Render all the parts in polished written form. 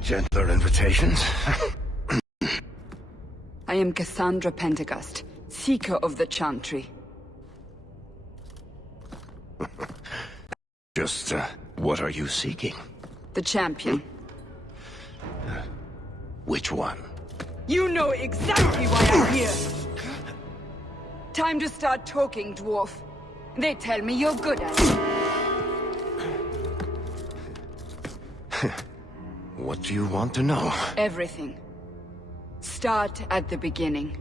had gentler invitations. I am Cassandra Pentagust, Seeker of the Chantry. Just, what are you seeking? The champion. Which one? You know exactly why I'm here! Time to start talking, dwarf. They tell me you're good at it. What do you want to know? Everything. Start at the beginning.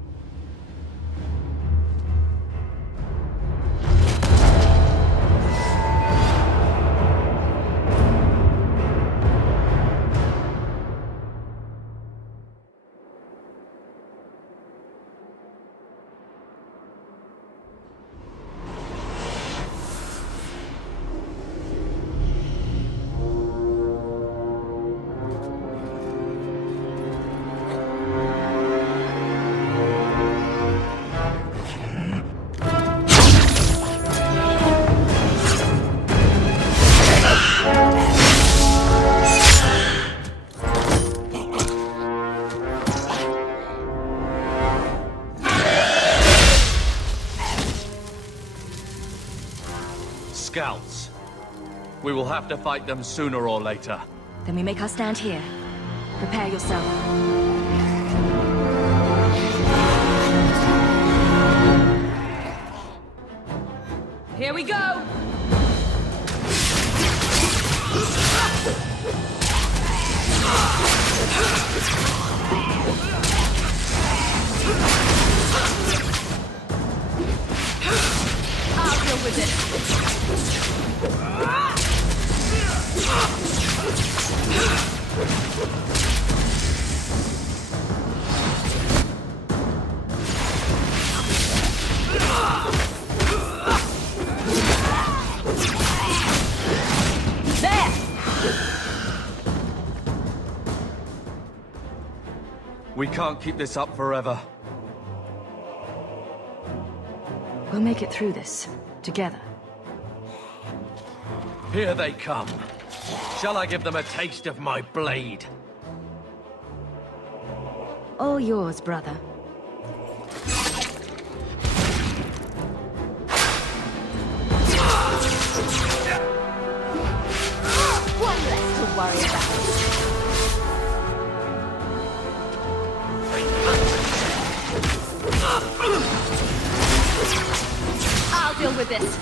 Scouts. We will have to fight them sooner or later. Then we make our stand here. Prepare yourself. Here we go! I'll deal with it. There! We can't keep this up forever. We'll make it through this, together. Here they come. Shall I give them a taste of my blade? All yours, brother. One less to worry about. I'll deal with this.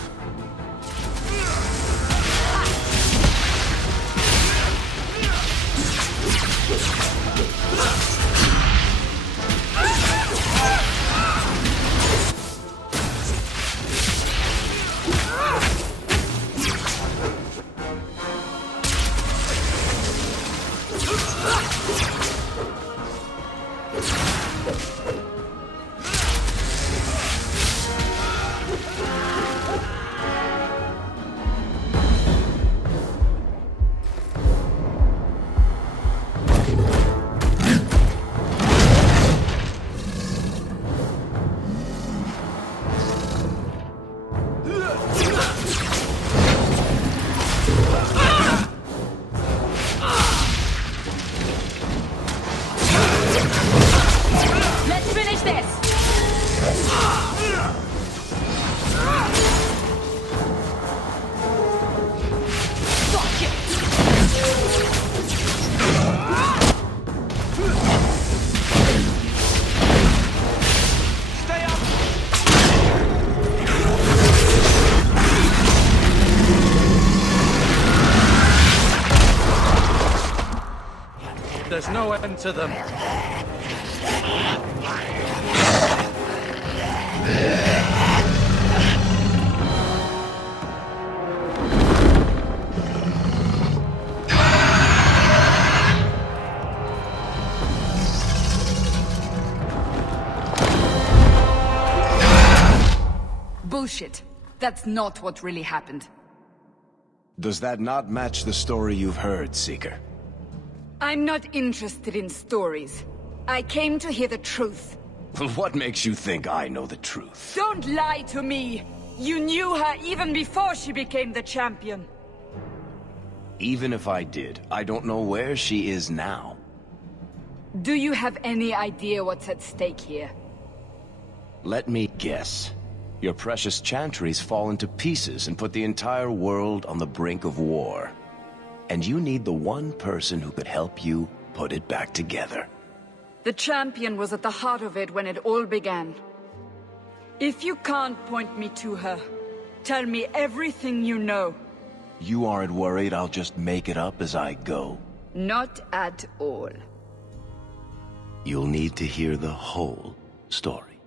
There's no end to them. Bullshit. That's not what really happened. Does that not match the story you've heard, Seeker? I'm not interested in stories. I came to hear the truth. What makes you think I know the truth? Don't lie to me! You knew her even before she became the champion. Even if I did, I don't know where she is now. Do you have any idea what's at stake here? Let me guess. Your precious chantries fall into pieces and put the entire world on the brink of war. And you need the one person who could help you put it back together. The champion was at the heart of it when it all began. If you can't point me to her, tell me everything you know. You aren't worried I'll just make it up as I go? Not at all. You'll need to hear the whole story.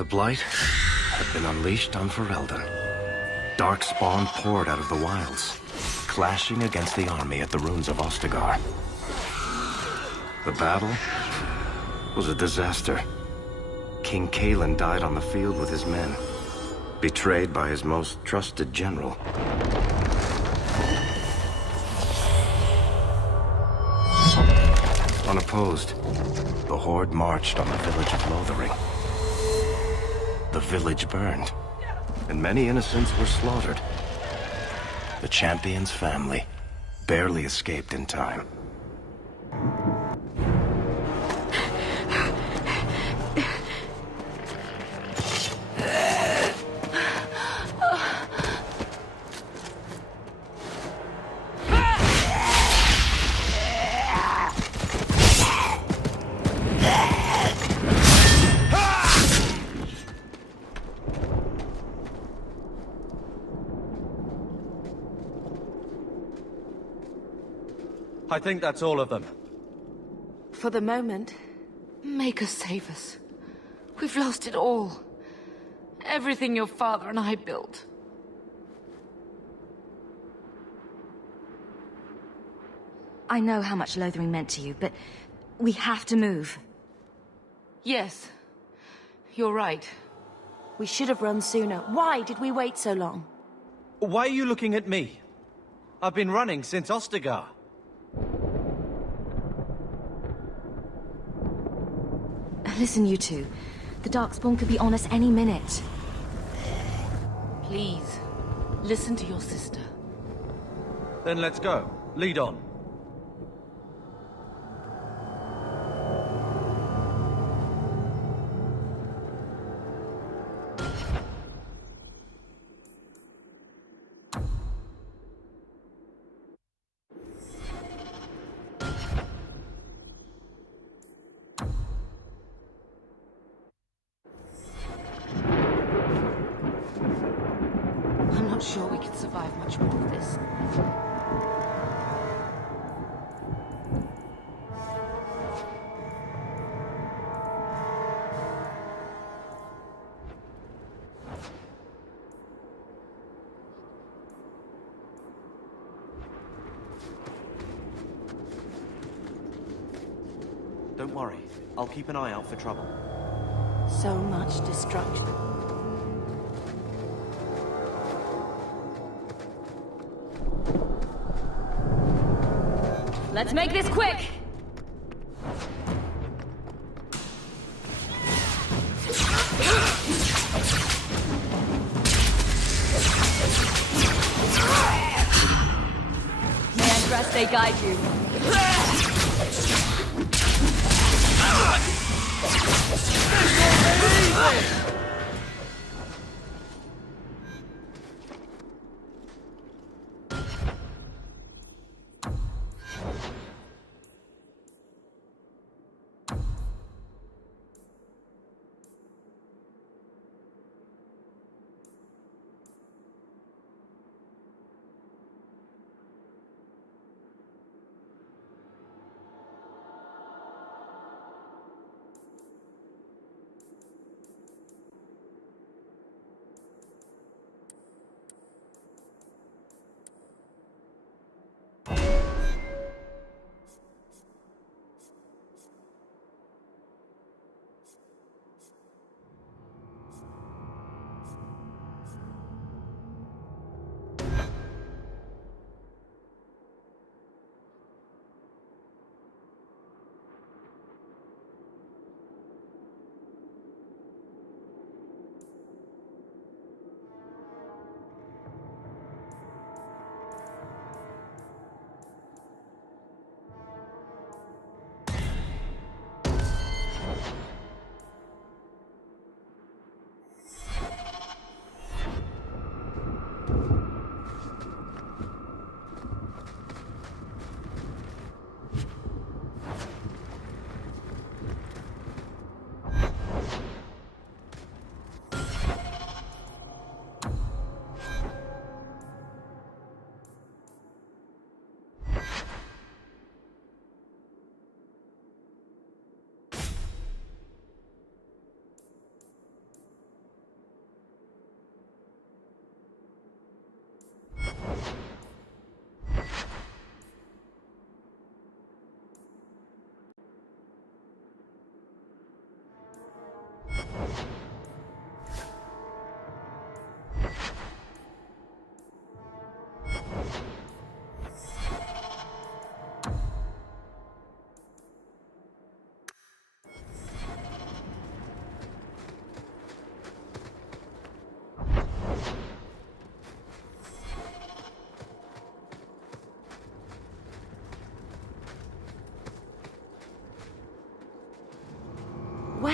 The Blight had been unleashed on Ferelden. Darkspawn poured out of the wilds, clashing against the army at the ruins of Ostagar. The battle was a disaster. King Kalen died on the field with his men, betrayed by his most trusted general. Unopposed, the Horde marched on the village of Lothering. The village burned, and many innocents were slaughtered. The champion's family barely escaped in time. I think that's all of them. For the moment, make us save us. We've lost it all. Everything your father and I built. I know how much Lothering meant to you, but we have to move. Yes, you're right. We should have run sooner. Why did we wait so long? Why are you looking at me? I've been running since Ostagar. Listen, you two. The Darkspawn could be on us any minute. Please, listen to your sister. Then let's go. Lead on. I'm not sure we can survive much more of this. Don't worry. I'll keep an eye out for trouble. So much destruction. Let's make this quick! May I trust they guide you?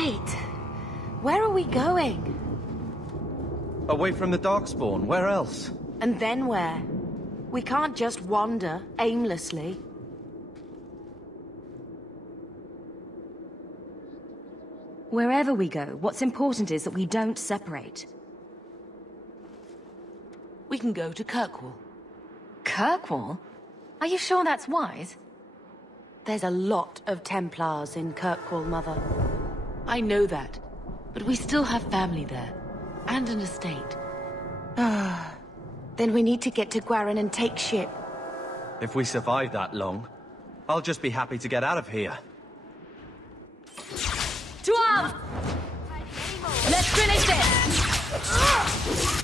Wait. Where are we going? Away from the Darkspawn, where else? And then where? We can't just wander aimlessly. Wherever we go, what's important is that we don't separate. We can go to Kirkwall. Kirkwall? Are you sure that's wise? There's a lot of Templars in Kirkwall, Mother. I know that, but we still have family there, and an estate. Then we need to get to Gaider and take ship. If we survive that long, I'll just be happy to get out of here. To arms! Let's finish this!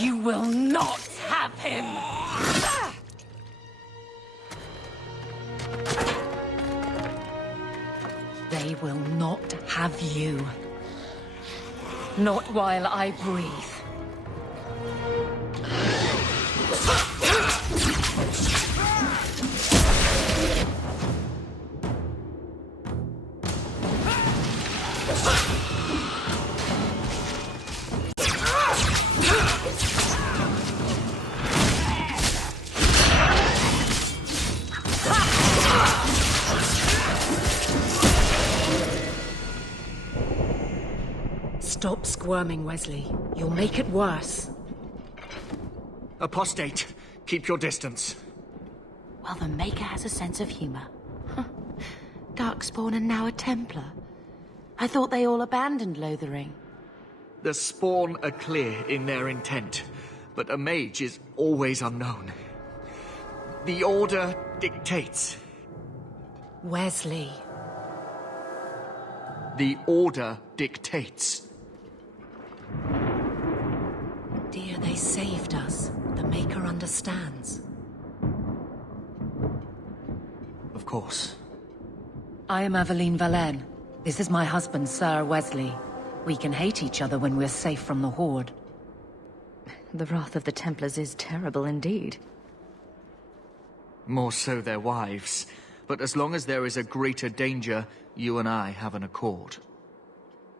You will not have him! They will not have you. Not while I breathe. Stop squirming, Wesley. You'll make it worse. Apostate, keep your distance. Well, the Maker has a sense of humor. Darkspawn and now a Templar. I thought they all abandoned Lothering. The Spawn are clear in their intent, but a mage is always unknown. The Order dictates. Wesley. The Order dictates. Dear, they saved us. The Maker understands. Of course. I am Aveline Valenne. This is my husband, Sir Wesley. We can hate each other when we're safe from the Horde. The wrath of the Templars is terrible indeed. More so their wives. But as long as there is a greater danger, you and I have an accord.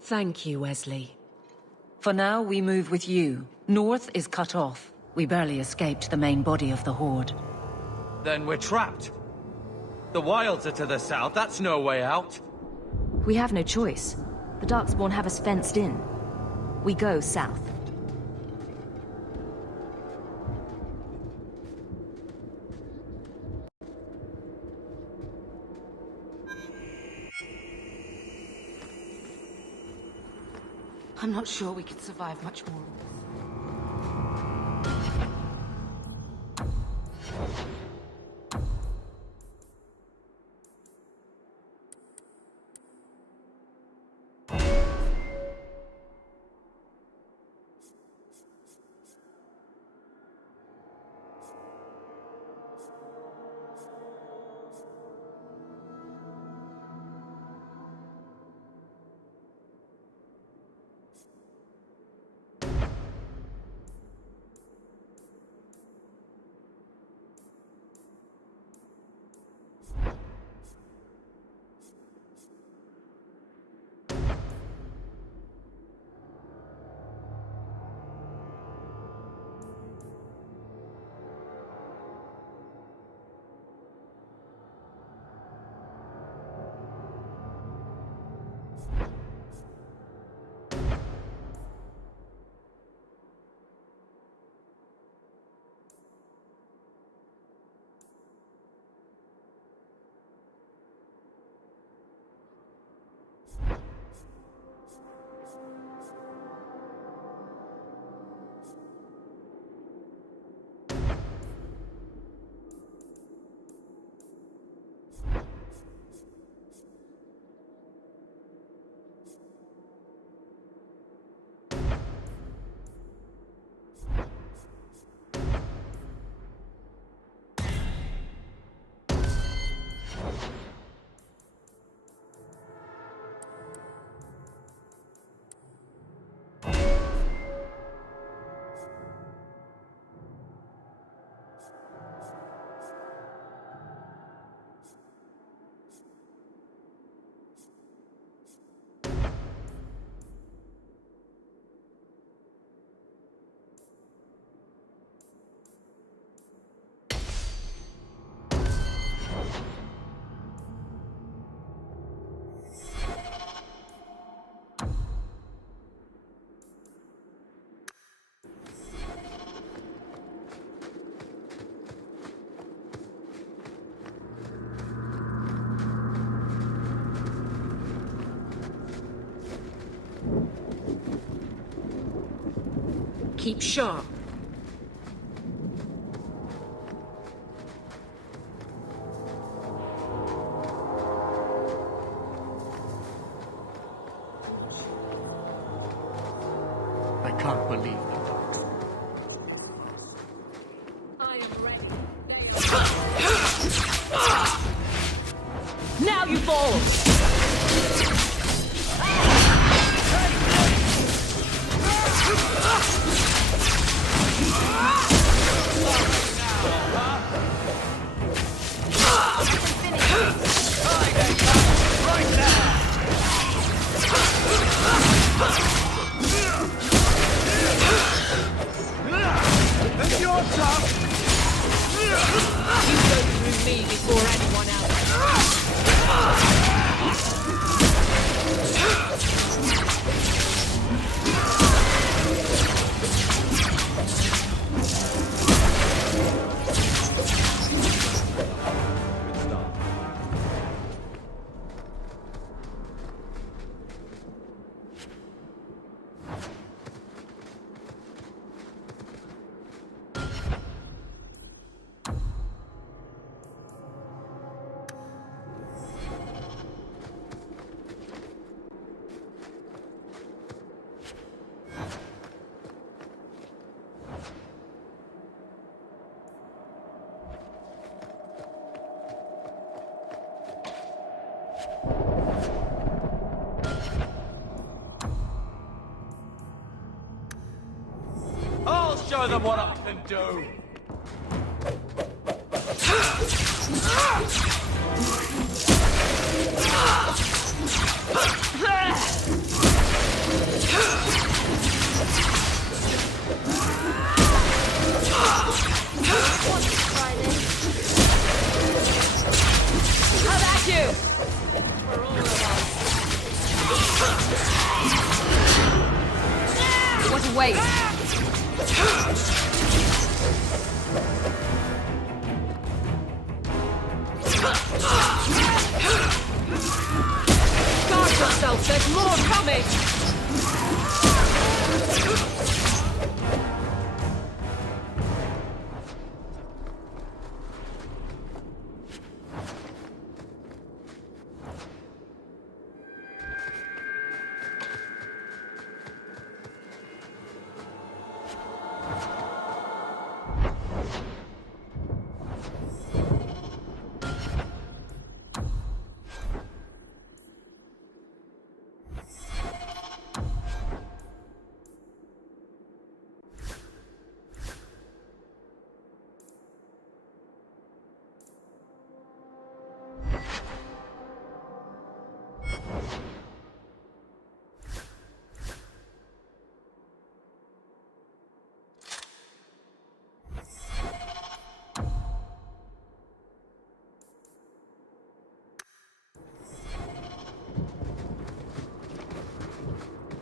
Thank you, Wesley. For now, we move with you. North is cut off. We barely escaped the main body of the Horde. Then we're trapped. The wilds are to the south, that's no way out. We have no choice. The Darkspawn have us fenced in. We go south. I'm not sure we could survive much more. Keep sharp. I can't believe it. I am ready. Now you fall! You go through me before anyone else. I'll show them what I can do! How about you? For all of us. What a waste. Guard yourself, there's more coming!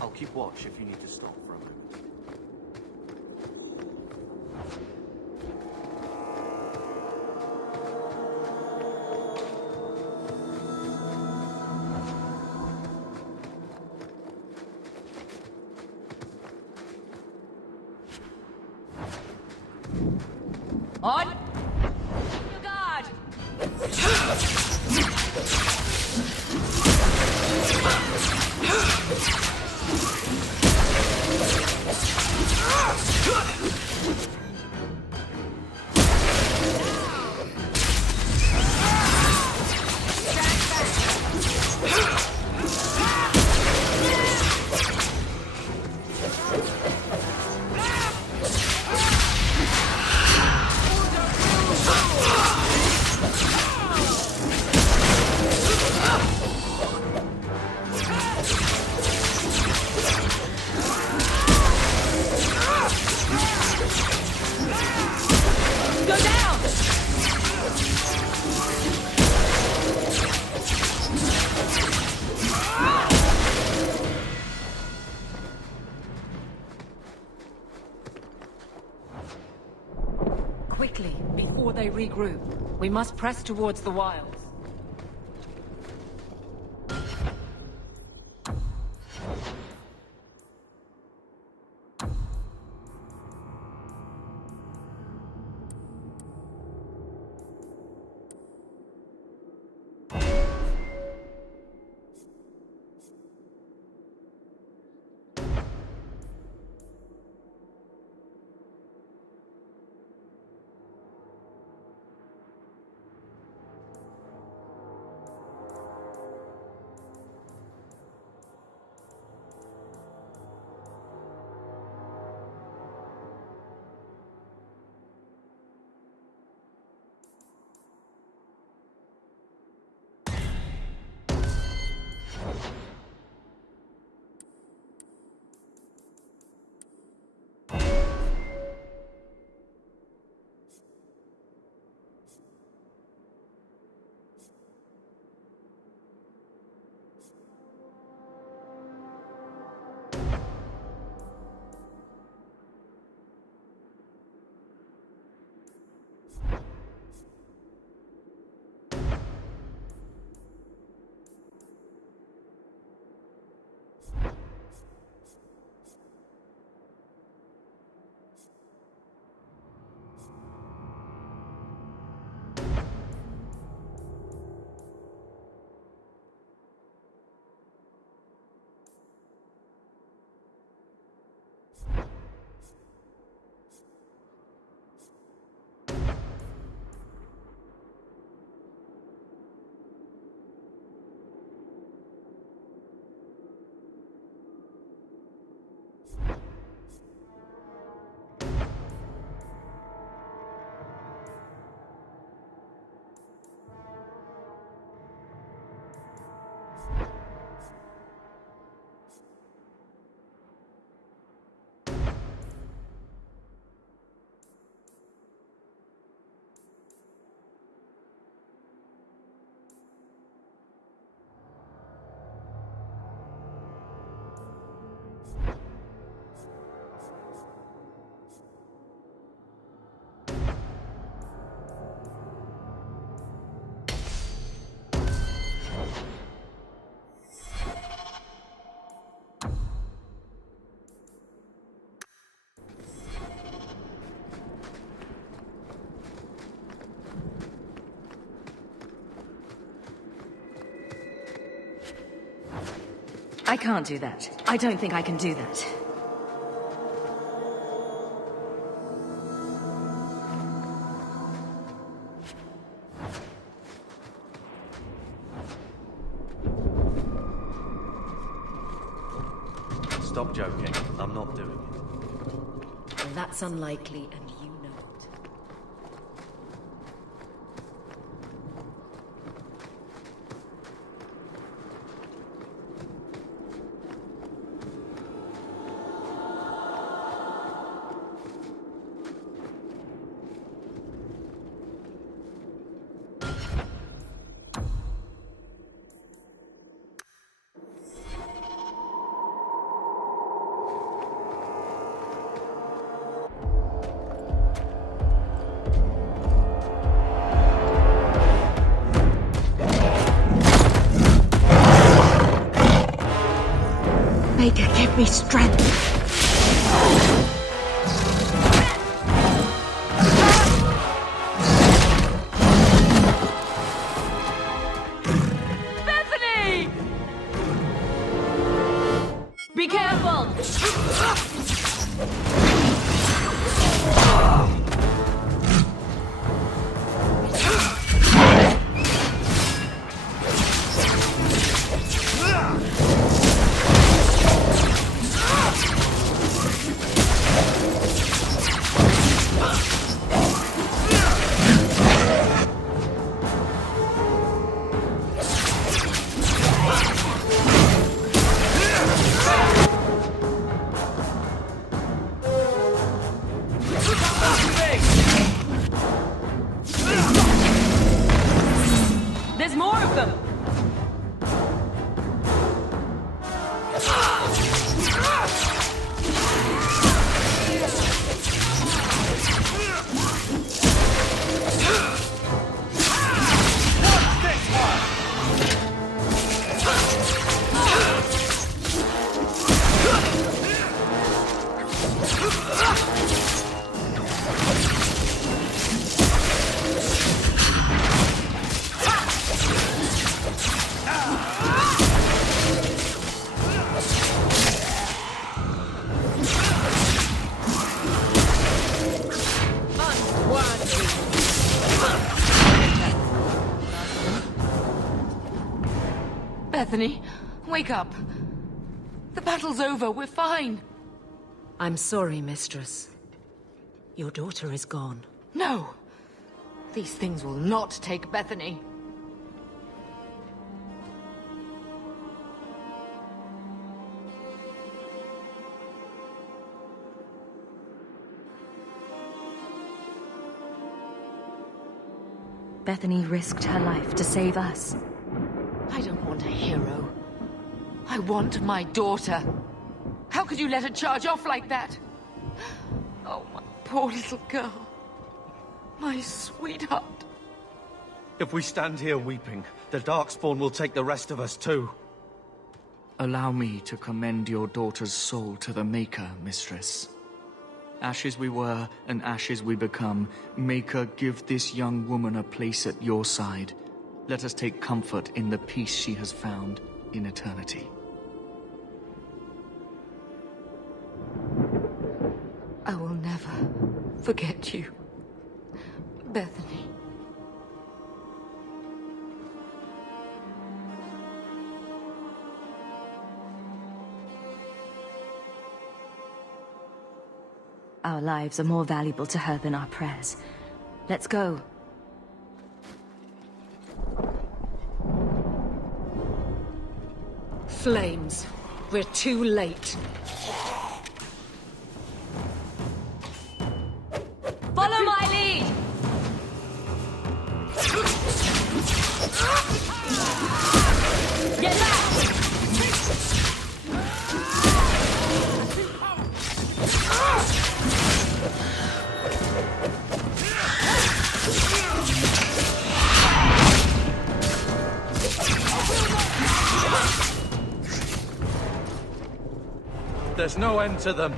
I'll keep watch if you need to stop for a moment. On! Your guard! Quickly, before they regroup. We must press towards the wilds. I can't do that. I don't think I can do that. Stop joking. I'm not doing it. Well, that's unlikely, and you know it. Maker, give me strength. Bethany! Be careful! There's more of them! Bethany, wake up. The battle's over. We're fine. I'm sorry, mistress. Your daughter is gone. No. These things will not take Bethany. Bethany risked her life to save us. I don't want a hero. I want my daughter. How could you let her charge off like that? Oh, my poor little girl. My sweetheart. If we stand here weeping, the Darkspawn will take the rest of us too. Allow me to commend your daughter's soul to the Maker, mistress. Ashes we were, and ashes we become. Maker, give this young woman a place at your side. Let us take comfort in the peace she has found in eternity. I will never forget you, Bethany. Our lives are more valuable to her than our prayers. Let's go. Flames. We're too late. Follow my lead! Get back! There's no end to them.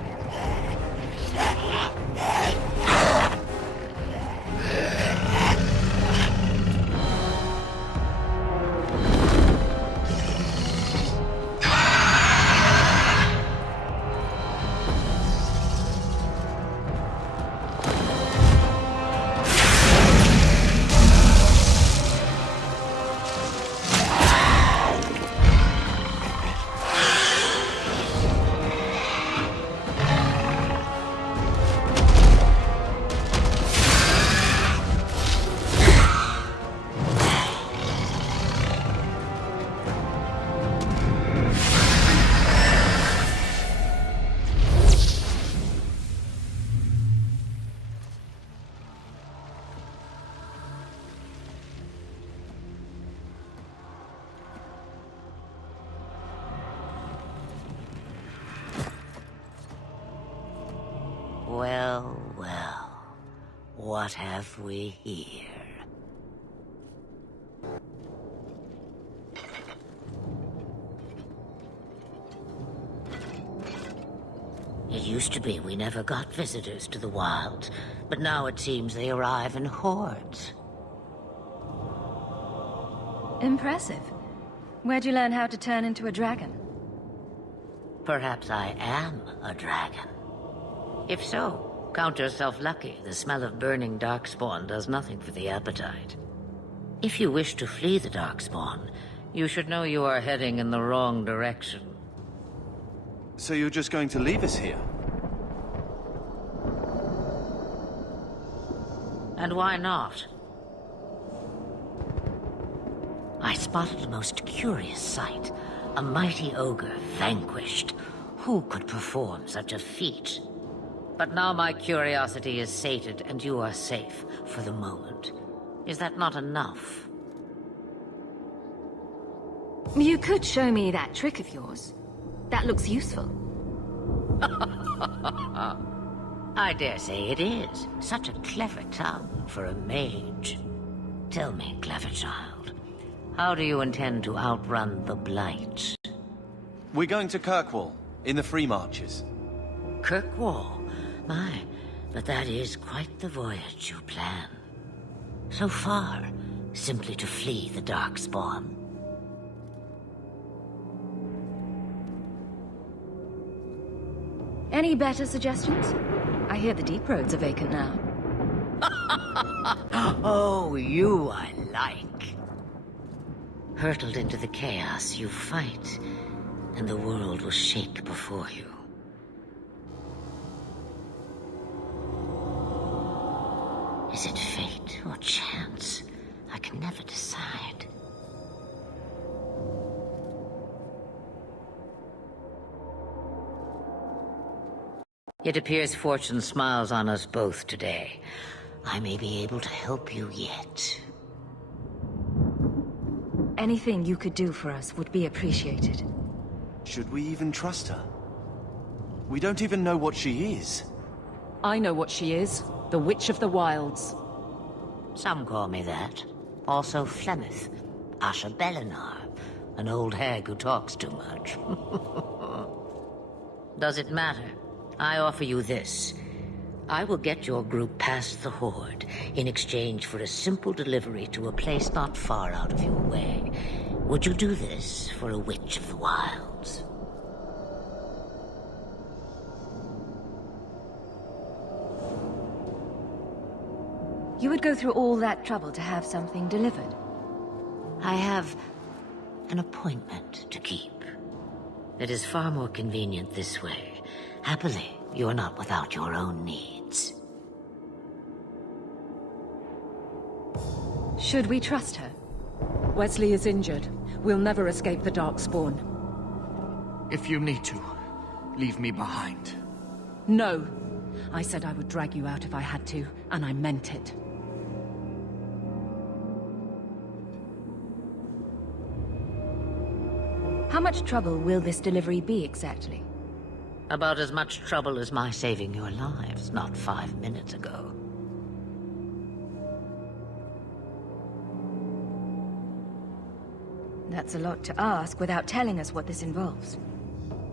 Well, well. What have we here? It used to be we never got visitors to the wilds, but now it seems they arrive in hordes. Impressive. Where'd you learn how to turn into a dragon? Perhaps I am a dragon. If so, count yourself lucky. The smell of burning darkspawn does nothing for the appetite. If you wish to flee the darkspawn, you should know you are heading in the wrong direction. So you're just going to leave us here? And why not? I spotted a most curious sight. A mighty ogre vanquished. Who could perform such a feat? But now my curiosity is sated, and you are safe for the moment. Is that not enough? You could show me that trick of yours. That looks useful. I dare say it is. Such a clever tongue for a mage. Tell me, clever child, how do you intend to outrun the Blight? We're going to Kirkwall, in the Free Marches. Kirkwall? My, but that is quite the voyage you plan. So far, simply to flee the Darkspawn. Any better suggestions? I hear the deep roads are vacant now. Oh, you I like. Hurtled into the chaos, you fight, and the world will shake before you. Is it fate or chance? I can never decide. It appears fortune smiles on us both today. I may be able to help you yet. Anything you could do for us would be appreciated. Should we even trust her? We don't even know what she is. I know what she is. The Witch of the Wilds. Some call me that. Also Flemeth, Asha Belinar, an old hag who talks too much. Does it matter? I offer you this. I will get your group past the Horde in exchange for a simple delivery to a place not far out of your way. Would you do this for a Witch of the Wilds? You would go through all that trouble to have something delivered? I have an appointment to keep. It is far more convenient this way. Happily, you're not without your own needs. Should we trust her? Wesley is injured. We'll never escape the Darkspawn. If you need to, leave me behind. No. I said I would drag you out if I had to, and I meant it. How much trouble will this delivery be exactly? About as much trouble as my saving your lives not 5 minutes ago. That's a lot to ask without telling us what this involves.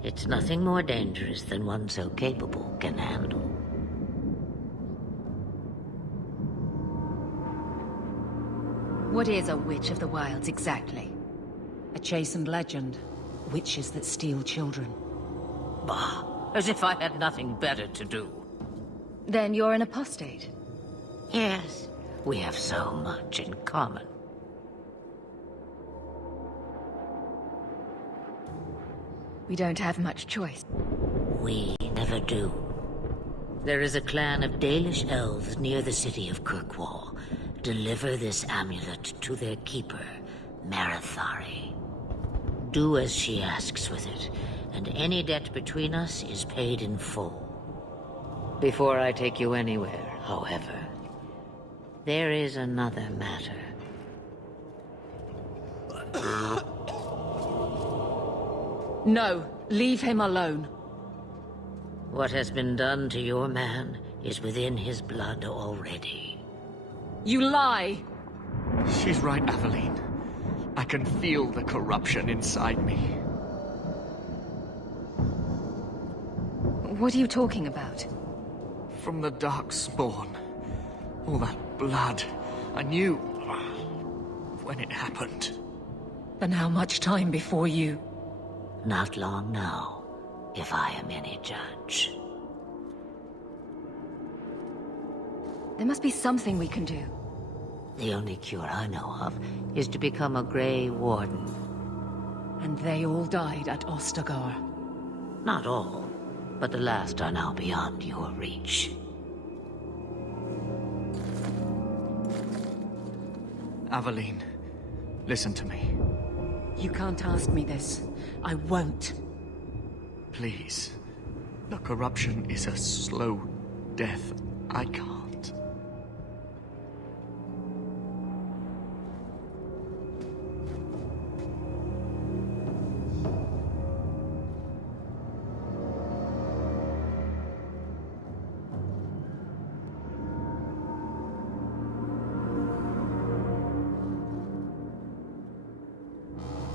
It's nothing more dangerous than one so capable can handle. What is a Witch of the Wilds exactly? A chastened legend. Witches that steal children. Bah, as if I had nothing better to do. Then you're an apostate. Yes, we have so much in common. We don't have much choice. We never do. There is a clan of Dalish elves near the city of Kirkwall. Deliver this amulet to their keeper, Marathari. Do as she asks with it, and any debt between us is paid in full. Before I take you anywhere, however, there is another matter. No, leave him alone. What has been done to your man is within his blood already. You lie! She's right, Aveline. I can feel the corruption inside me. What are you talking about? From the Darkspawn. All that blood. I knew when it happened. And how much time before you? Not long now, if I am any judge. There must be something we can do. The only cure I know of is to become a Grey Warden. And they all died at Ostagar. Not all, but the last are now beyond your reach. Aveline, listen to me. You can't ask me this. I won't. Please. The corruption is a slow death. I can't.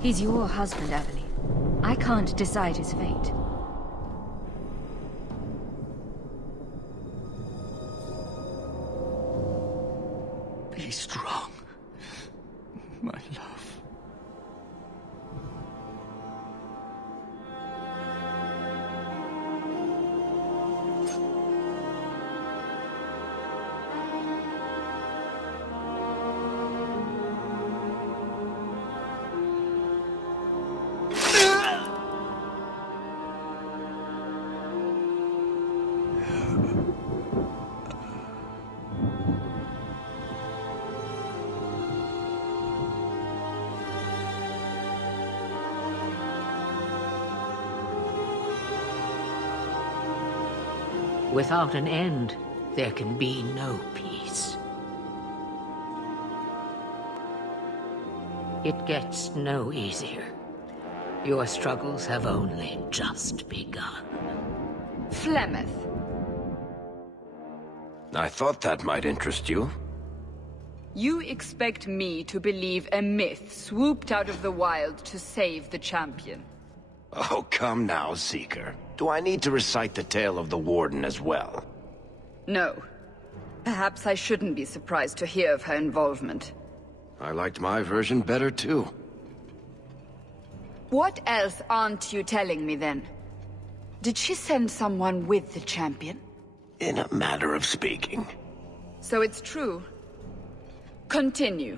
He's your husband, Aveline. I can't decide his fate. Be strong, my love. Without an end, there can be no peace. It gets no easier. Your struggles have only just begun. Flemeth. I thought that might interest you. You expect me to believe a myth swooped out of the wild to save the champion? Oh, come now, Seeker. Do I need to recite the tale of the Warden as well? No. Perhaps I shouldn't be surprised to hear of her involvement. I liked my version better, too. What else aren't you telling me, then? Did she send someone with the champion? In a manner of speaking. So it's true. Continue.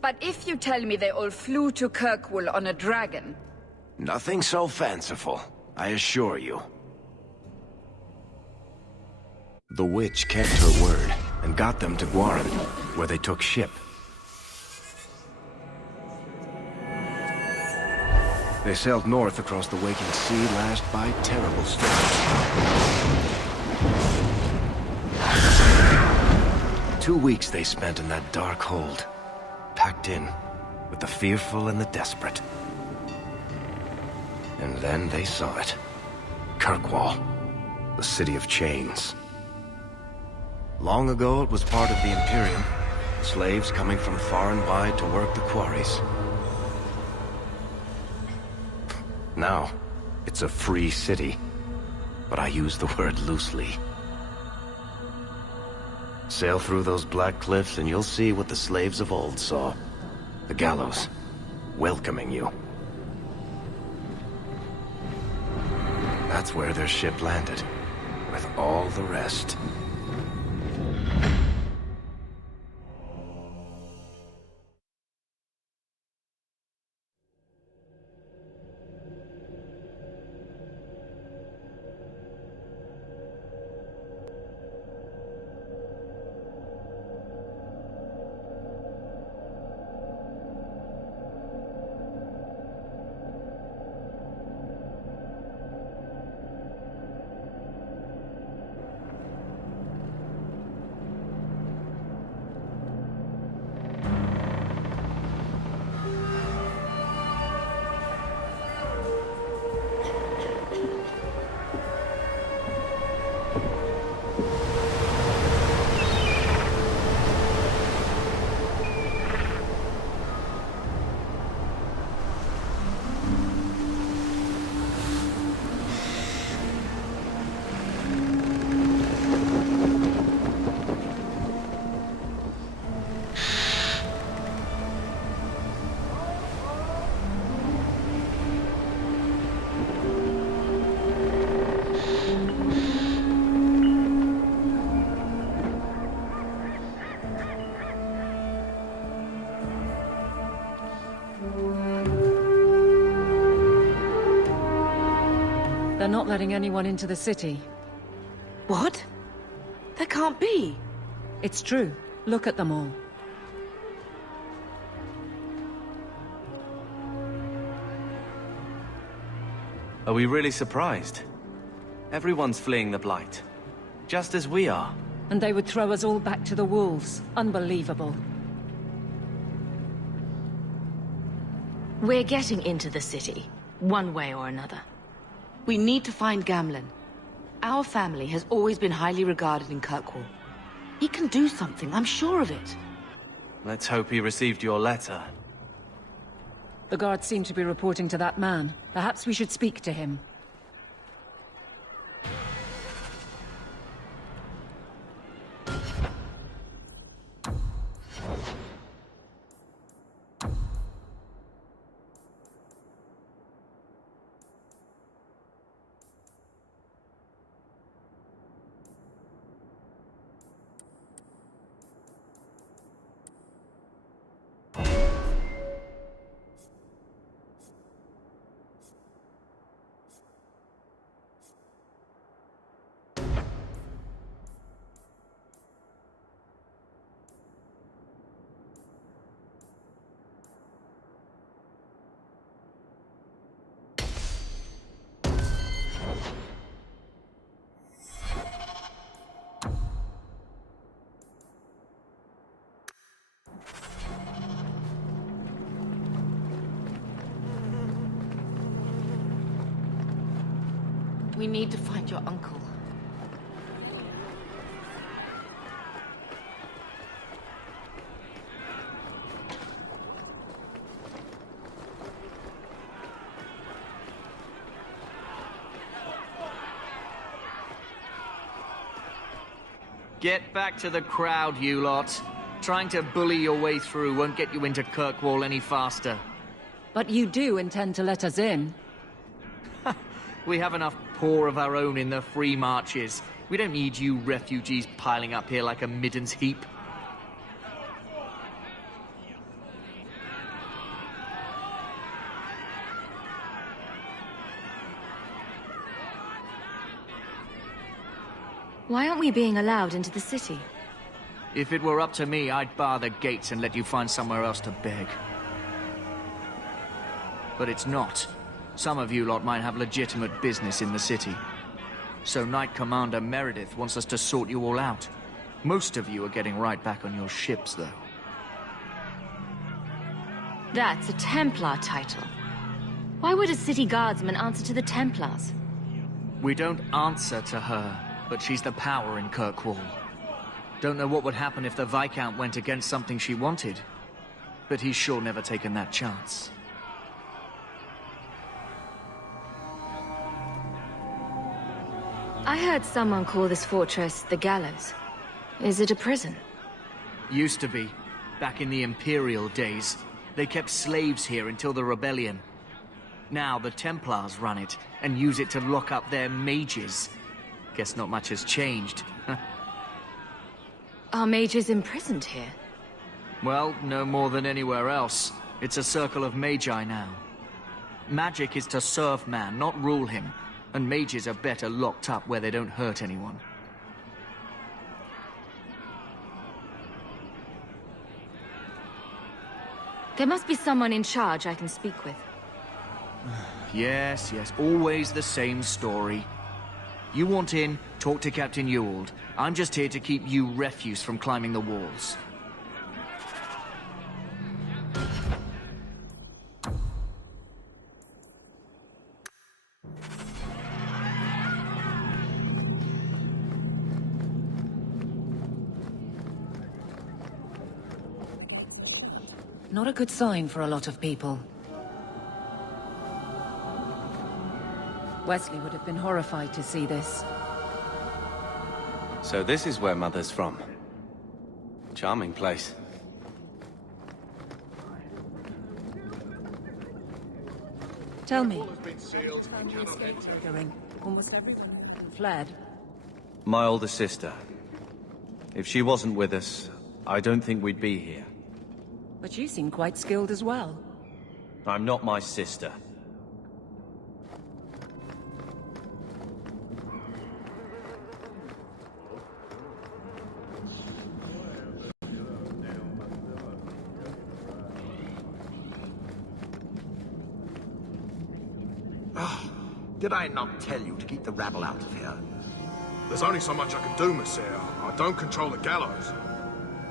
But if you tell me they all flew to Kirkwall on a dragon... Nothing so fanciful, I assure you. The witch kept her word, and got them to Guaran, where they took ship. They sailed north across the waking sea, lashed by terrible storms. 2 weeks they spent in that dark hold, packed in with the fearful and the desperate. And then they saw it. Kirkwall, the city of chains. Long ago it was part of the Imperium, slaves coming from far and wide to work the quarries. Now, it's a free city, but I use the word loosely. Sail through those black cliffs and you'll see what the slaves of old saw. The gallows, welcoming you. That's where their ship landed, with all the rest. They're not letting anyone into the city. What? That can't be. It's true. Look at them all. Are we really surprised? Everyone's fleeing the Blight. Just as we are. And they would throw us all back to the wolves. Unbelievable. We're getting into the city, one way or another. We need to find Gamlen. Our family has always been highly regarded in Kirkwall. He can do something, I'm sure of it. Let's hope he received your letter. The guards seem to be reporting to that man. Perhaps we should speak to him. We need to find your uncle. Get back to the crowd, you lot. Trying to bully your way through won't get you into Kirkwall any faster. But you do intend to let us in. We have enough poor of our own in the free marches. We don't need you refugees piling up here like a middens heap. Why aren't we being allowed into the city? If it were up to me, I'd bar the gates and let you find somewhere else to beg. But it's not. Some of you lot might have legitimate business in the city. So Knight Commander Meredith wants us to sort you all out. Most of you are getting right back on your ships, though. That's a Templar title. Why would a city guardsman answer to the Templars? We don't answer to her, but she's the power in Kirkwall. Don't know what would happen if the Viscount went against something she wanted. But he's sure never taken that chance. I heard someone call this fortress the Gallows. Is it a prison? Used to be. Back in the Imperial days. They kept slaves here until the rebellion. Now the Templars run it, and use it to lock up their mages. Guess not much has changed. Are mages imprisoned here? Well, no more than anywhere else. It's a circle of magi now. Magic is to serve man, not rule him. And mages are better locked up where they don't hurt anyone. There must be someone in charge I can speak with. Yes, always the same story. You want in, talk to Captain Ewald. I'm just here to keep you refuse from climbing the walls. Not a good sign for a lot of people. Wesley would have been horrified to see this. So this is where Mother's from. Charming place. Tell me. Almost everyone fled. My older sister. If she wasn't with us, I don't think we'd be here. But you seem quite skilled as well. I'm not my sister. Oh, did I not tell you to keep the rabble out of here? There's only so much I can do, Monsieur. I don't control the gallows.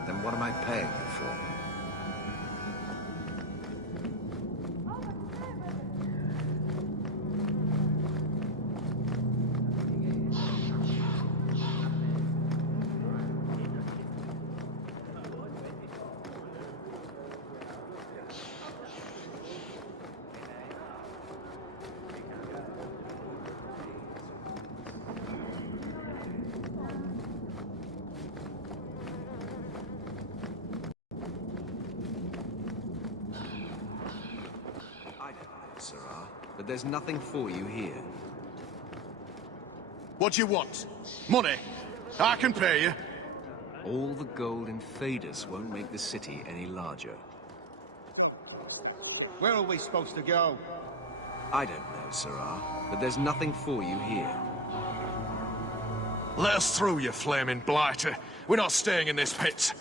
Then what am I paying you for? But there's nothing for you here. What do you want? Money? I can pay you. All the gold in Thedas won't make the city any larger. Where are we supposed to go? I don't know, Sirrah, but there's nothing for you here. Let us through, you flaming blighter. We're not staying in this pit.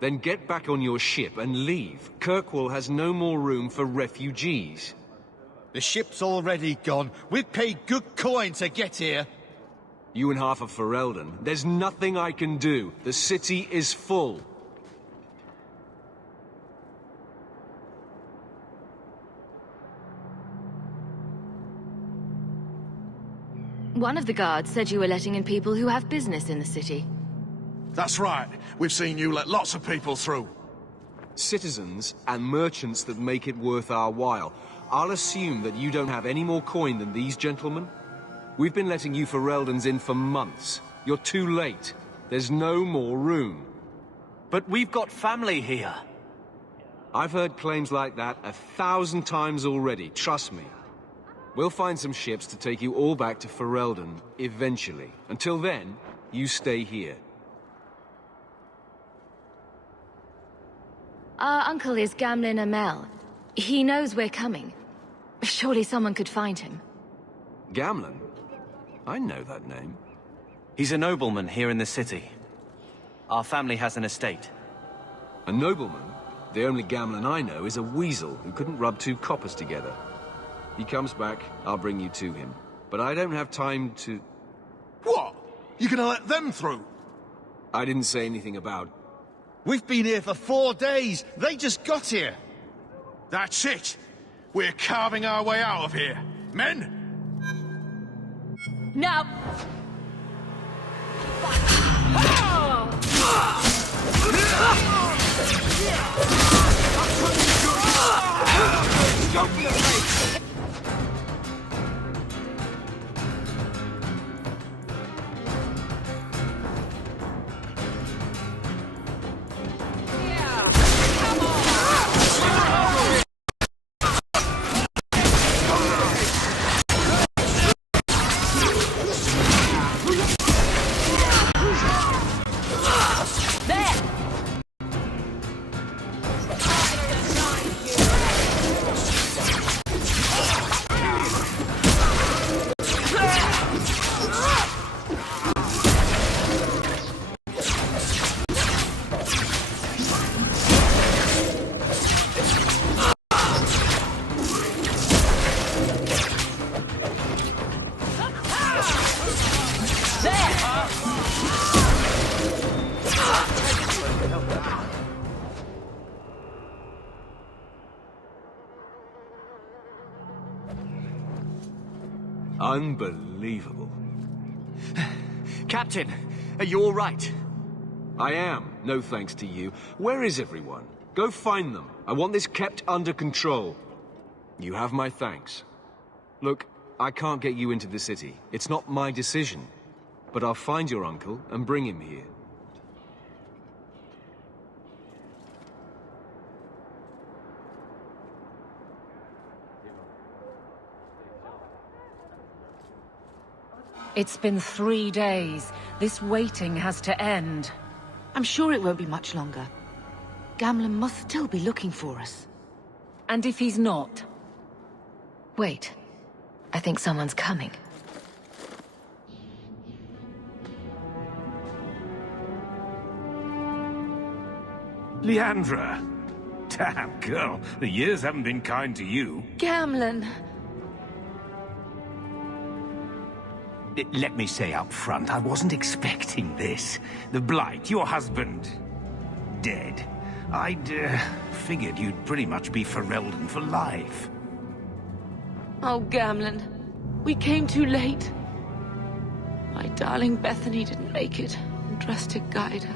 Then get back on your ship and leave. Kirkwall has no more room for refugees. The ship's already gone. We've paid good coin to get here. You and half of Ferelden. There's nothing I can do. The city is full. One of the guards said you were letting in people who have business in the city. That's right. We've seen you let lots of people through. Citizens and merchants that make it worth our while. I'll assume that you don't have any more coin than these gentlemen. We've been letting you Fereldans in for months. You're too late. There's no more room. But we've got family here. I've heard claims like that 1,000 times already, trust me. We'll find some ships to take you all back to Ferelden, eventually. Until then, you stay here. Our uncle is Gamlen Amel. He knows we're coming. Surely someone could find him. Gamlen? I know that name. He's a nobleman here in the city. Our family has an estate. A nobleman? The only Gamlen I know is a weasel who couldn't rub two coppers together. He comes back, I'll bring you to him. But I don't have time to... What? You gonna let them through? I didn't say anything about... We've been here for 4 days. They just got here. That's it. We're carving our way out of here. Men? Now! Don't be afraid. Unbelievable. Captain, are you all right? I am, no thanks to you. Where is everyone? Go find them. I want this kept under control. You have my thanks. Look, I can't get you into the city. It's not my decision. But I'll find your uncle and bring him here. It's been 3 days. This waiting has to end. I'm sure it won't be much longer. Gamlen must still be looking for us. And if he's not? Wait. I think someone's coming. Leandra. Damn, girl. The years haven't been kind to you. Gamlen! Let me say up front, I wasn't expecting this. The Blight, your husband, dead. I'd figured you'd pretty much be Ferelden for life. Oh, Gamlen. We came too late. My darling Bethany didn't make it, and trusted Gaider.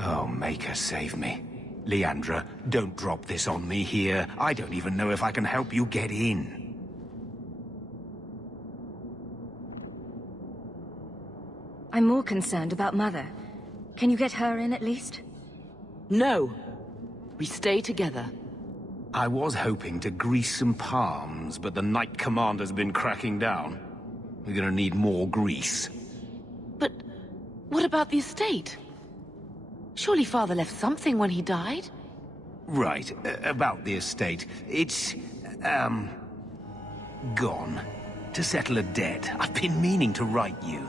Oh, Maker, save me. Leandra, don't drop this on me here. I don't even know if I can help you get in. I'm more concerned about Mother. Can you get her in at least? No. We stay together. I was hoping to grease some palms, but the Knight Commander's been cracking down. We're gonna need more grease. But what about the estate? Surely Father left something when he died? Right, about the estate. It's, gone. To settle a debt. I've been meaning to write you.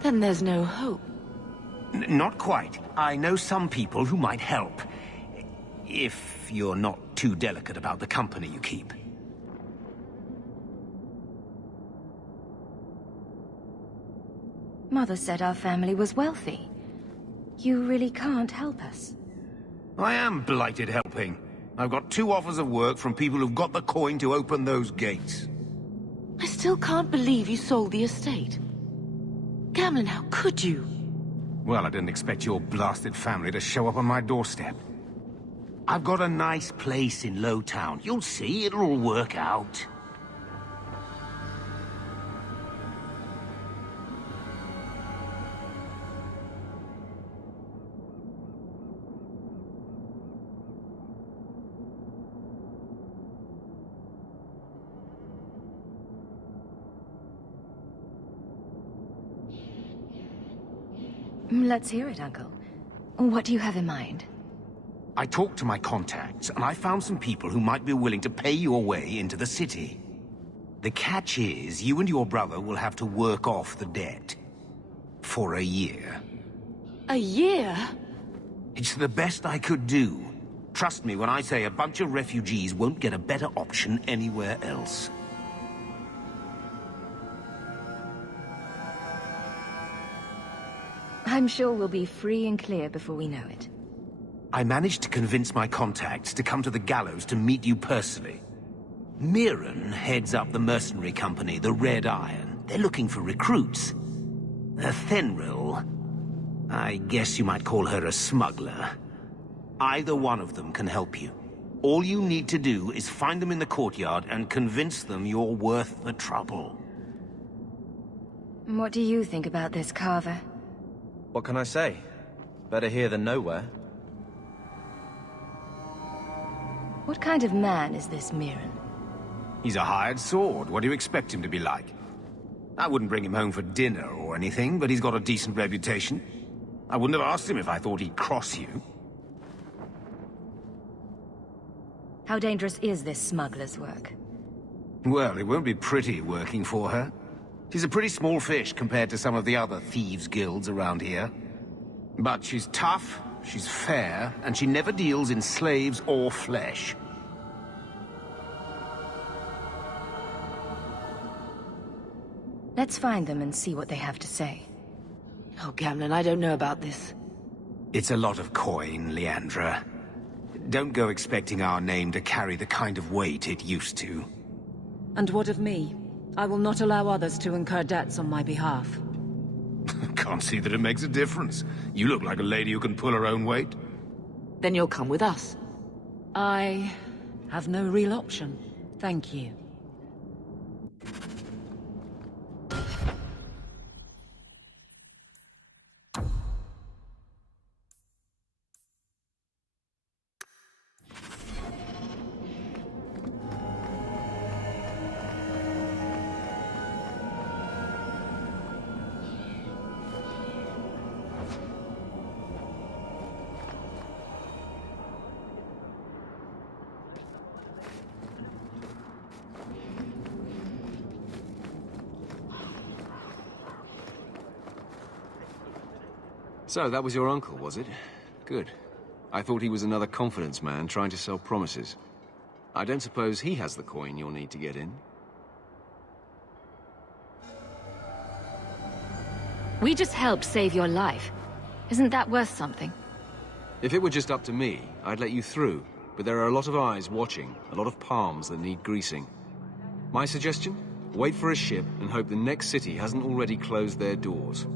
Then there's no hope. Not quite. I know some people who might help. If you're not too delicate about the company you keep. Mother said our family was wealthy. You really can't help us. I am blighted helping. I've got 2 offers of work from people who've got the coin to open those gates. I still can't believe you sold the estate. Gamlen, how could you? Well, I didn't expect your blasted family to show up on my doorstep. I've got a nice place in Lowtown. You'll see, it'll all work out. Let's hear it, Uncle. What do you have in mind? I talked to my contacts, and I found some people who might be willing to pay your way into the city. The catch is, you and your brother will have to work off the debt. For a year. A year? It's the best I could do. Trust me when I say a bunch of refugees won't get a better option anywhere else. I'm sure we'll be free and clear before we know it. I managed to convince my contacts to come to the gallows to meet you personally. Mirren heads up the mercenary company, the Red Iron. They're looking for recruits. Thenril, I guess you might call her a smuggler. Either one of them can help you. All you need to do is find them in the courtyard and convince them you're worth the trouble. What do you think about this, Carver? What can I say? Better here than nowhere. What kind of man is this Mirren? He's a hired sword. What do you expect him to be like? I wouldn't bring him home for dinner or anything, but he's got a decent reputation. I wouldn't have asked him if I thought he'd cross you. How dangerous is this smuggler's work? Well, it won't be pretty working for her. She's a pretty small fish compared to some of the other thieves' guilds around here. But she's tough, she's fair, and she never deals in slaves or flesh. Let's find them and see what they have to say. Oh, Gamlen, I don't know about this. It's a lot of coin, Leandra. Don't go expecting our name to carry the kind of weight it used to. And what of me? I will not allow others to incur debts on my behalf. Can't see that it makes a difference. You look like a lady who can pull her own weight. Then you'll come with us. I have no real option. Thank you. So, that was your uncle, was it? Good. I thought he was another confidence man trying to sell promises. I don't suppose he has the coin you'll need to get in. We just helped save your life. Isn't that worth something? If it were just up to me, I'd let you through. But there are a lot of eyes watching, a lot of palms that need greasing. My suggestion? Wait for a ship and hope the next city hasn't already closed their doors.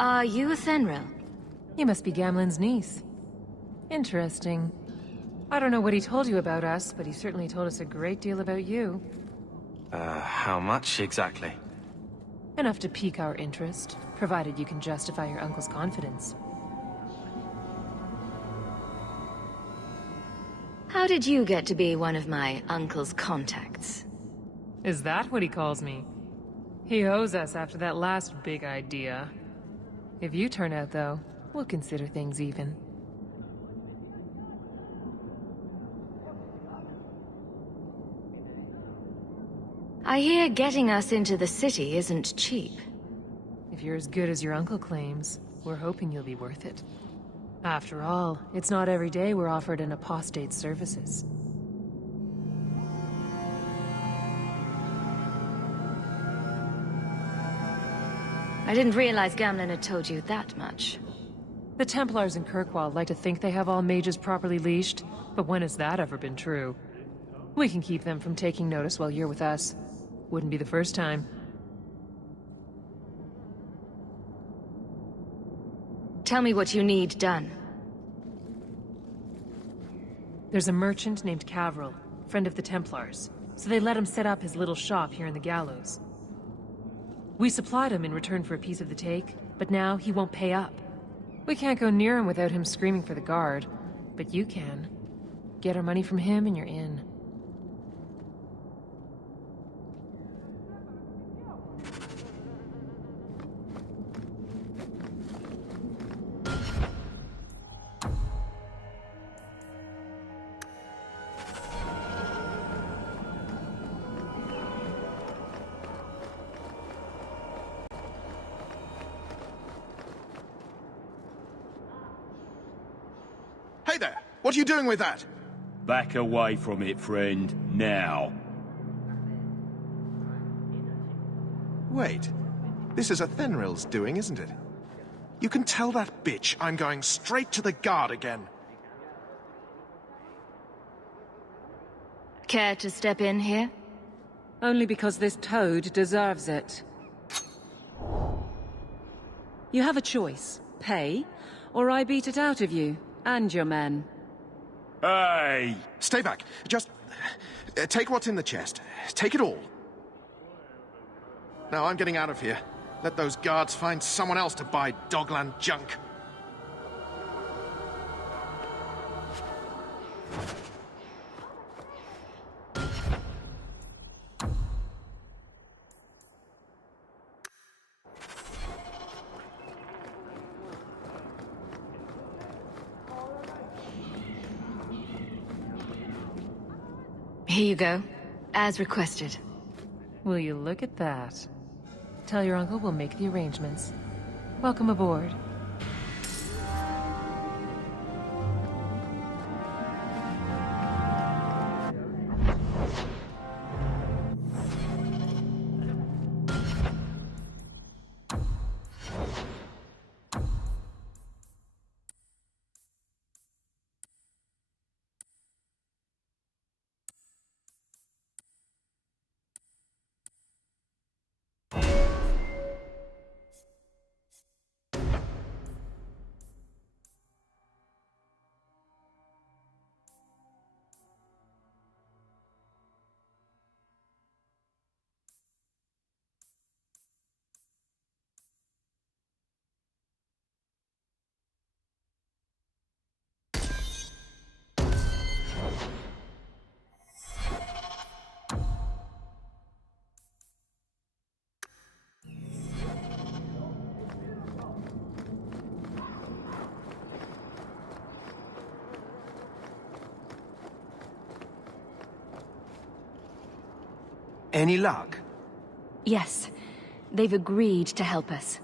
Are you a Fenrir? You must be Gamlen's niece. Interesting. I don't know what he told you about us, but he certainly told us a great deal about you. How much exactly? Enough to pique our interest, provided you can justify your uncle's confidence. How did you get to be one of my uncle's contacts? Is that what he calls me? He owes us after that last big idea. If you turn out, though, we'll consider things even. I hear getting us into the city isn't cheap. If you're as good as your uncle claims, we're hoping you'll be worth it. After all, it's not every day we're offered an apostate's services. I didn't realize Gamlen had told you that much. The Templars in Kirkwall like to think they have all mages properly leashed, but when has that ever been true? We can keep them from taking notice while you're with us. Wouldn't be the first time. Tell me what you need done. There's a merchant named Cavril, friend of the Templars, so they let him set up his little shop here in the Gallows. We supplied him in return for a piece of the take, but now he won't pay up. We can't go near him without him screaming for the guard, but you can. Get our money from him and you're in. Hey there! What are you doing with that? Back away from it, friend. Now. Wait. This is a Fenrir's doing, isn't it? You can tell that bitch I'm going straight to the guard again. Care to step in here? Only because this toad deserves it. You have a choice. Pay, or I beat it out of you. And your men. Hey! Stay back. Just... take what's in the chest. Take it all. Now I'm getting out of here. Let those guards find someone else to buy Dogland junk. Here you go, as requested. Will you look at that? Tell your uncle we'll make the arrangements. Welcome aboard. Any luck? Yes. They've agreed to help us.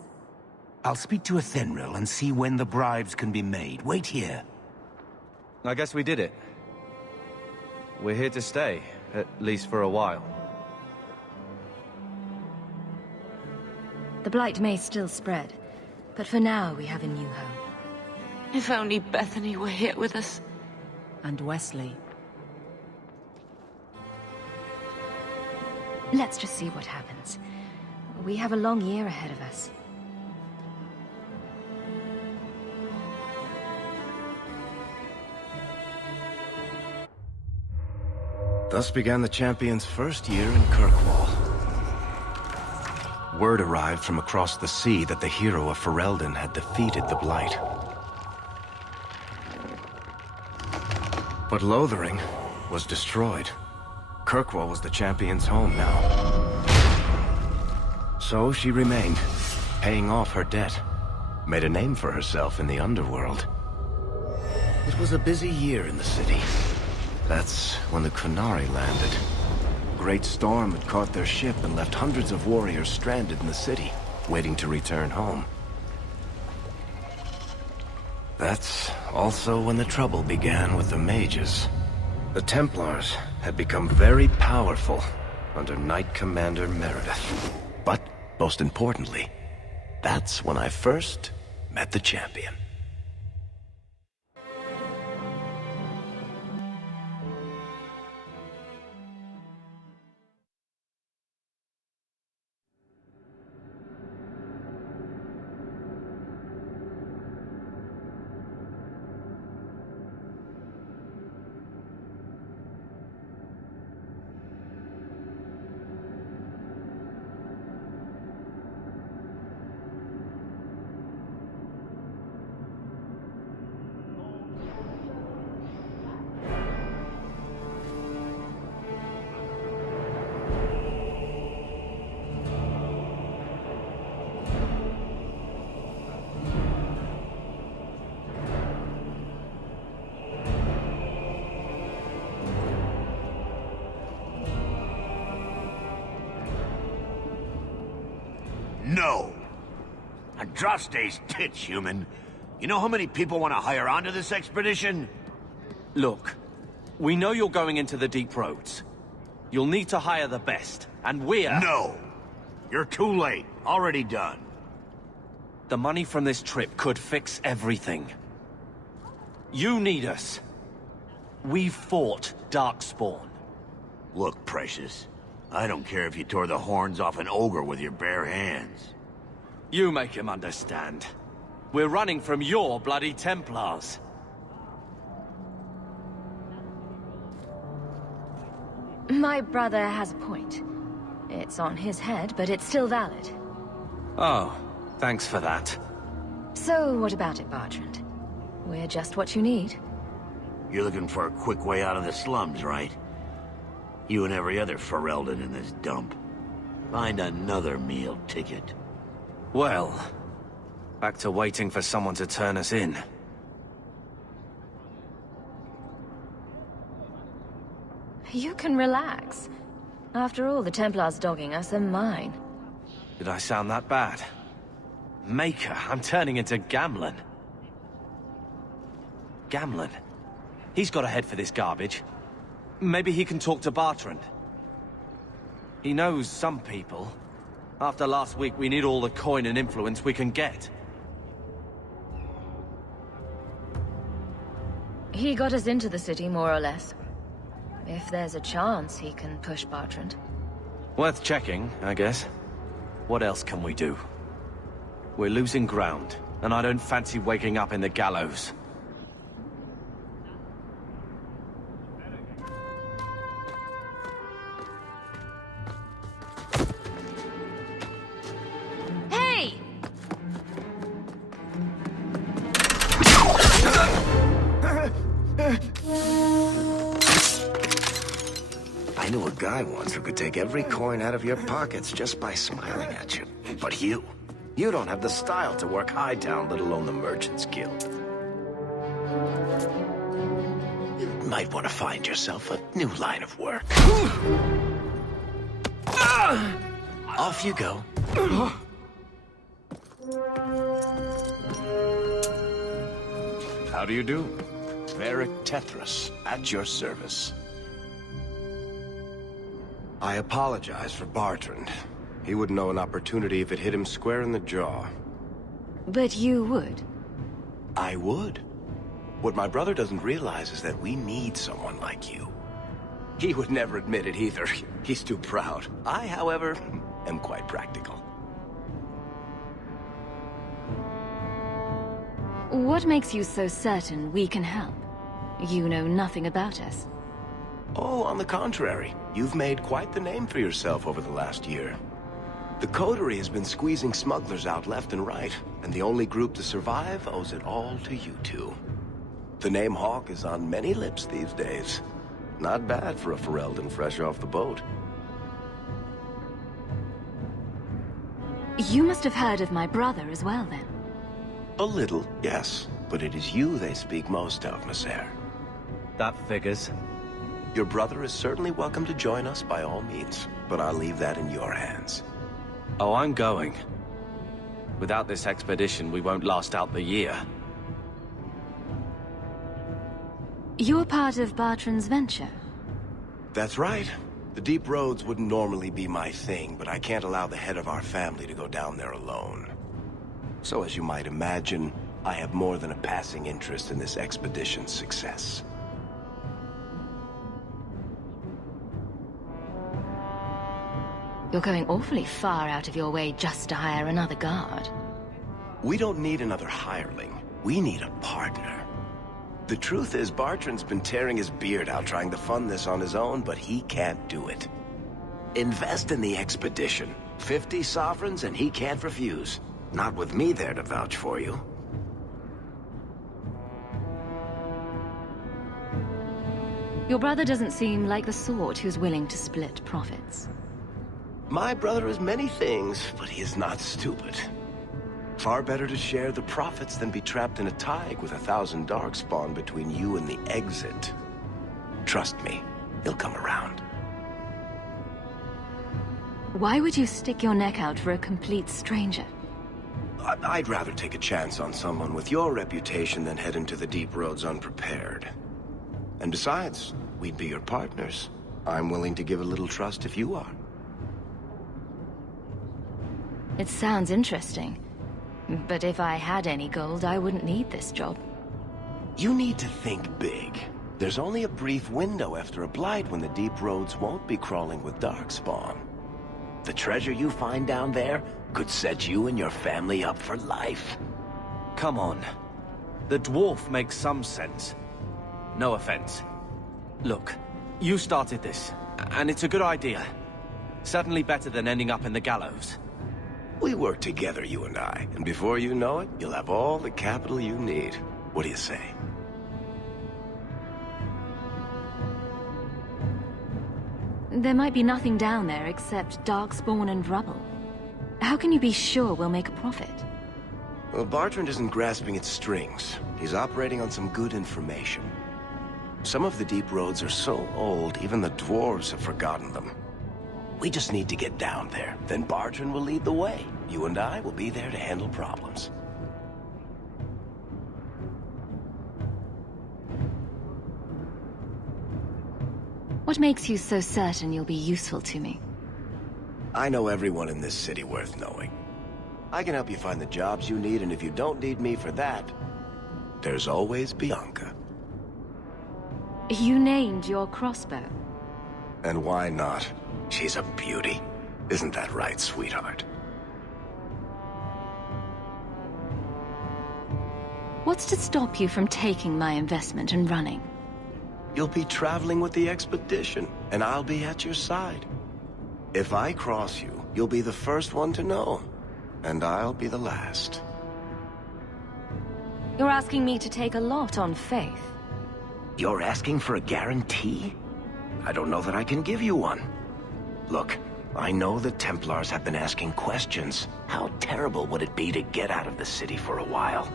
I'll speak to Athenril and see when the bribes can be made. Wait here. I guess we did it. We're here to stay, at least for a while. The Blight may still spread, but for now we have a new home. If only Bethany were here with us. And Wesley. Let's just see what happens. We have a long year ahead of us. Thus began the champion's first year in Kirkwall. Word arrived from across the sea that the hero of Ferelden had defeated the Blight. But Lothering was destroyed. Kirkwall was the champion's home now. So she remained, paying off her debt. Made a name for herself in the underworld. It was a busy year in the city. That's when the Qunari landed. A great storm had caught their ship and left hundreds of warriors stranded in the city, waiting to return home. That's also when the trouble began with the Mages. The Templars had become very powerful under Knight Commander Meredith. But, most importantly, that's when I first met the champion. No. Andraste's tits, human. You know how many people want to hire onto this expedition? Look, we know you're going into the deep roads. You'll need to hire the best, and we're... No! You're too late. Already done. The money from this trip could fix everything. You need us. We fought Darkspawn. Look, Precious. I don't care if you tore the horns off an ogre with your bare hands. You make him understand. We're running from your bloody Templars. My brother has a point. It's on his head, but it's still valid. Oh, thanks for that. So what about it, Bertrand? We're just what you need. You're looking for a quick way out of the slums, right? You and every other Ferelden in this dump. Find another meal ticket. Well, back to waiting for someone to turn us in. You can relax. After all, the Templars dogging us are mine. Did I sound that bad? Maker, I'm turning into Gamlen. Gamlen? He's got a head for this garbage. Maybe he can talk to Bertrand. He knows some people. After last week, we need all the coin and influence we can get. He got us into the city, more or less. If there's a chance, he can push Bertrand. Worth checking, I guess. What else can we do? We're losing ground, and I don't fancy waking up in the gallows. I knew a guy once who could take every coin out of your pockets just by smiling at you. But you don't have the style to work Hightown, let alone the Merchants Guild. You might want to find yourself a new line of work. Off you go. How do you do? Varric Tethras, at your service. I apologize for Bartrand. He wouldn't know an opportunity if it hit him square in the jaw. But you would. I would. What my brother doesn't realize is that we need someone like you. He would never admit it either. He's too proud. I, however, am quite practical. What makes you so certain we can help? You know nothing about us. Oh, on the contrary. You've made quite the name for yourself over the last year. The Coterie has been squeezing smugglers out left and right, and the only group to survive owes it all to you two. The name Hawke is on many lips these days. Not bad for a Ferelden fresh off the boat. You must have heard of my brother as well, then. A little, yes. But it is you they speak most of, Messer. That figures. Your brother is certainly welcome to join us by all means, but I'll leave that in your hands. Oh, I'm going. Without this expedition, we won't last out the year. You're part of Bartrand's venture? That's right. The deep roads wouldn't normally be my thing, but I can't allow the head of our family to go down there alone. So as you might imagine, I have more than a passing interest in this expedition's success. You're going awfully far out of your way just to hire another guard. We don't need another hireling. We need a partner. The truth is, Bartrand's been tearing his beard out trying to fund this on his own, but he can't do it. Invest in the expedition. 50 sovereigns and he can't refuse. Not with me there to vouch for you. Your brother doesn't seem like the sort who's willing to split profits. My brother is many things, but he is not stupid. Far better to share the profits than be trapped in a tide with 1,000 darkspawn between you and the exit. Trust me, he'll come around. Why would you stick your neck out for a complete stranger? I'd rather take a chance on someone with your reputation than head into the deep roads unprepared. And besides, we'd be your partners. I'm willing to give a little trust if you are. It sounds interesting. But if I had any gold, I wouldn't need this job. You need to think big. There's only a brief window after a blight when the deep roads won't be crawling with darkspawn. The treasure you find down there could set you and your family up for life. Come on. The dwarf makes some sense. No offense. Look, you started this, and it's a good idea. Certainly better than ending up in the gallows. We work together, you and I, and before you know it, you'll have all the capital you need. What do you say? There might be nothing down there except darkspawn and rubble. How can you be sure we'll make a profit? Well, Bartrand isn't grasping at strings. He's operating on some good information. Some of the deep roads are so old, even the dwarves have forgotten them. We just need to get down there. Then Bartrand will lead the way. You and I will be there to handle problems. What makes you so certain you'll be useful to me? I know everyone in this city worth knowing. I can help you find the jobs you need, and if you don't need me for that, there's always Bianca. You named your crossbow. And why not? She's a beauty. Isn't that right, sweetheart? What's to stop you from taking my investment and running? You'll be traveling with the expedition, and I'll be at your side. If I cross you, you'll be the first one to know, and I'll be the last. You're asking me to take a lot on faith. You're asking for a guarantee? I don't know that I can give you one. Look, I know the Templars have been asking questions. How terrible would it be to get out of the city for a while?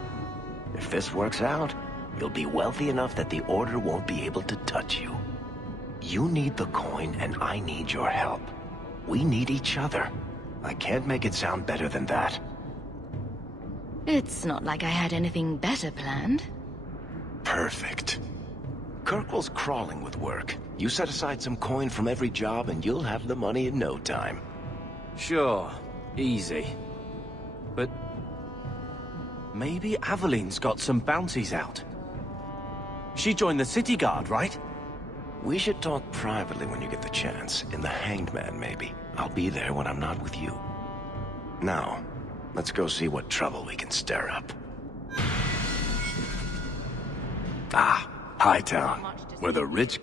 If this works out, you'll be wealthy enough that the Order won't be able to touch you. You need the coin, and I need your help. We need each other. I can't make it sound better than that. It's not like I had anything better planned. Perfect. Kirkwall's crawling with work. You set aside some coin from every job and you'll have the money in no time. Sure. Easy. But... maybe Aveline's got some bounties out. She joined the city guard, right? We should talk privately when you get the chance. In the Hanged Man, maybe. I'll be there when I'm not with you. Now, let's go see what trouble we can stir up. Ah, Hightown, where the rich...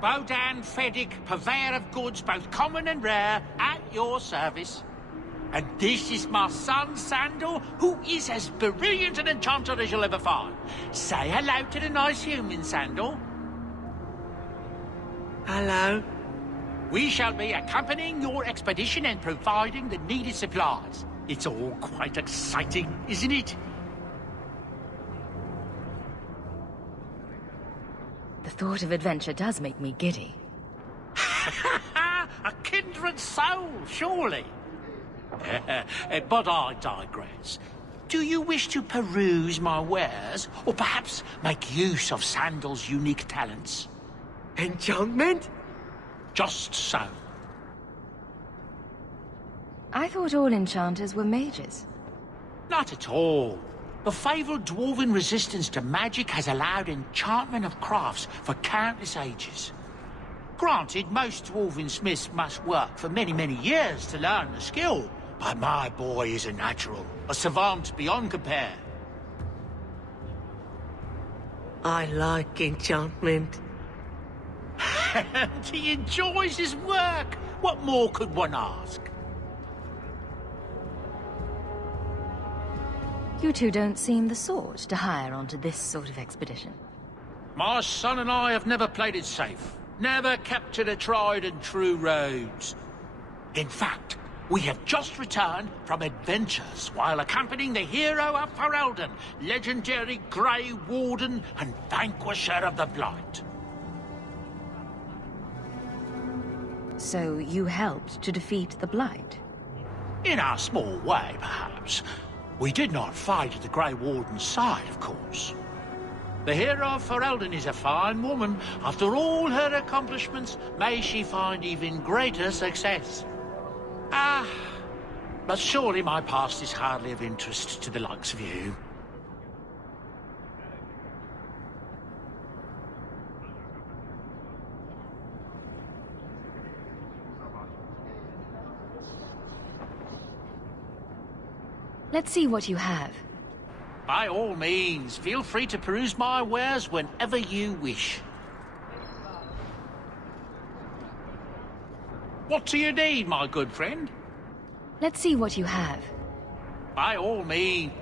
Bodan Feddick, purveyor of goods both common and rare, at your service. And this is my son, Sandal, who is as brilliant an enchanter as you'll ever find. Say hello to the nice human, Sandal. Hello. We shall be accompanying your expedition and providing the needed supplies. It's all quite exciting, isn't it? The thought of adventure does make me giddy. A kindred soul, surely. But I digress. Do you wish to peruse my wares, or perhaps make use of Sandal's unique talents? Enchantment? Just so. I thought all enchanters were mages. Not at all. The fabled dwarven resistance to magic has allowed enchantment of crafts for countless ages. Granted, most dwarven smiths must work for many, many years to learn the skill, but my boy is a natural, a savant beyond compare. I like enchantment. And he enjoys his work. What more could one ask? You two don't seem the sort to hire onto this sort of expedition. My son and I have never played it safe. Never kept to the tried and true roads. In fact, we have just returned from adventures while accompanying the hero of Ferelden, legendary Grey Warden and vanquisher of the Blight. So you helped to defeat the Blight? In our small way, perhaps. We did not fight at the Grey Warden's side, of course. The hero of Ferelden is a fine woman. After all her accomplishments, may she find even greater success. But surely my past is hardly of interest to the likes of you. Let's see what you have. By all means, feel free to peruse my wares whenever you wish. What do you need, my good friend? Let's see what you have. By all means.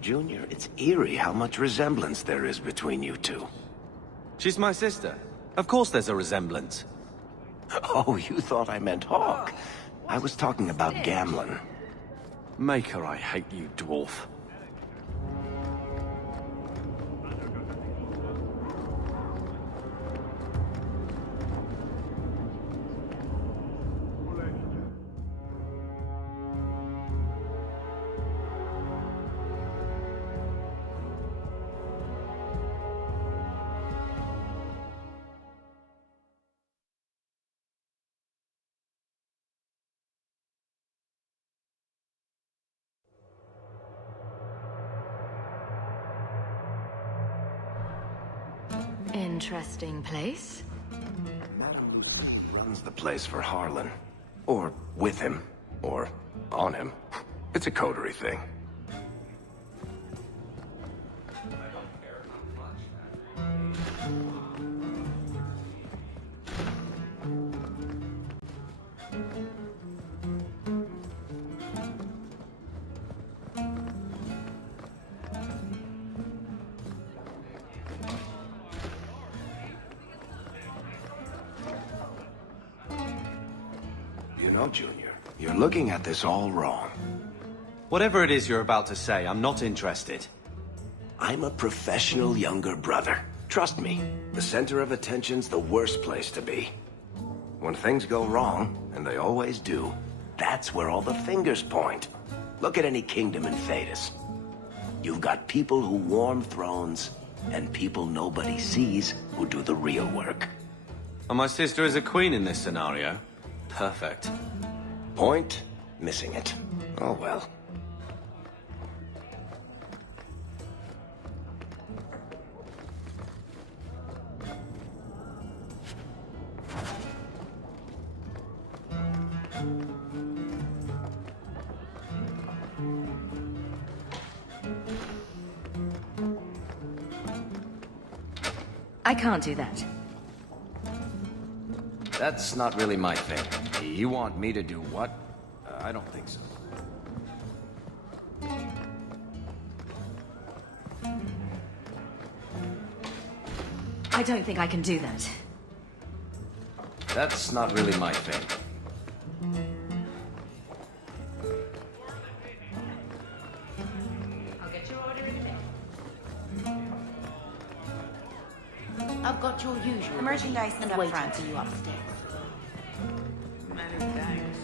Junior, it's eerie how much resemblance there is between you two. She's my sister. Of course there's a resemblance. Oh, you thought I meant Hawke. I was talking about Gamlen. Maker, I hate you, dwarf. Interesting place. Madam runs the place for Harlan. Or with him. Or on him. It's a coterie thing. You know, Junior, you're looking at this all wrong. Whatever it is you're about to say, I'm not interested. I'm a professional younger brother. Trust me, the center of attention's the worst place to be. When things go wrong, and they always do, that's where all the fingers point. Look at any kingdom in Thedas. You've got people who warm thrones, and people nobody sees who do the real work. And my sister is a queen in this scenario. Perfect. Point, missing it. Oh well. I can't do that. That's not really my thing. You want me to do what? I don't think so. I don't think I can do that. That's not really my thing. I'll get your order in a minute. I've got your usual. The merchandise is up waiting front. for you upstairs. Many thanks.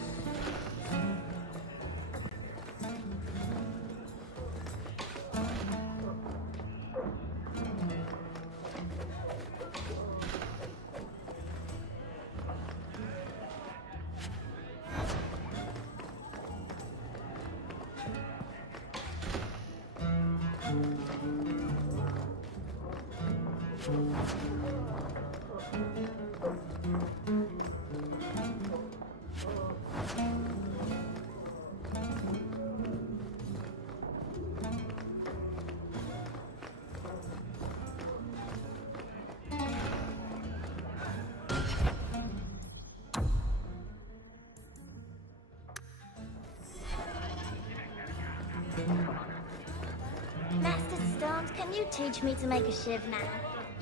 Master Stones, can you teach me to make a shiv now?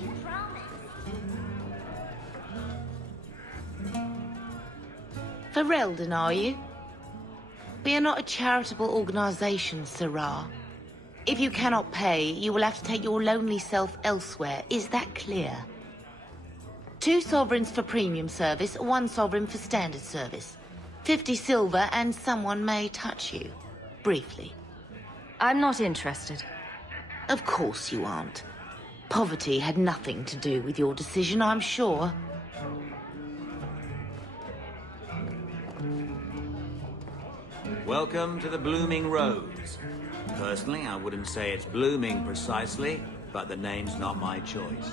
You promise? Ferelden, are you? We are not a charitable organization, Sirrah. If you cannot pay, you will have to take your lonely self elsewhere. Is that clear? 2 sovereigns for premium service, 1 sovereign for standard service. 50 silver and someone may touch you. Briefly. I'm not interested. Of course you aren't. Poverty had nothing to do with your decision, I'm sure. Welcome to the Blooming Rose. Personally, I wouldn't say it's blooming precisely, but the name's not my choice.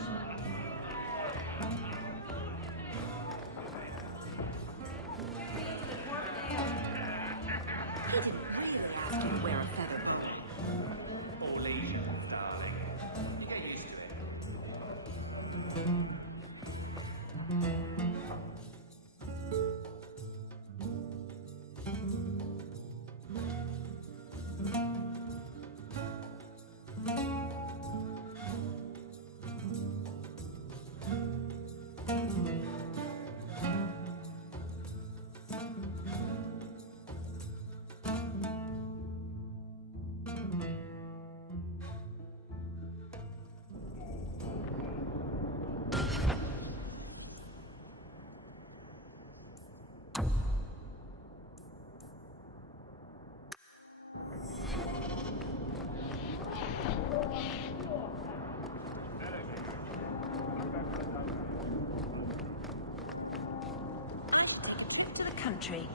Country.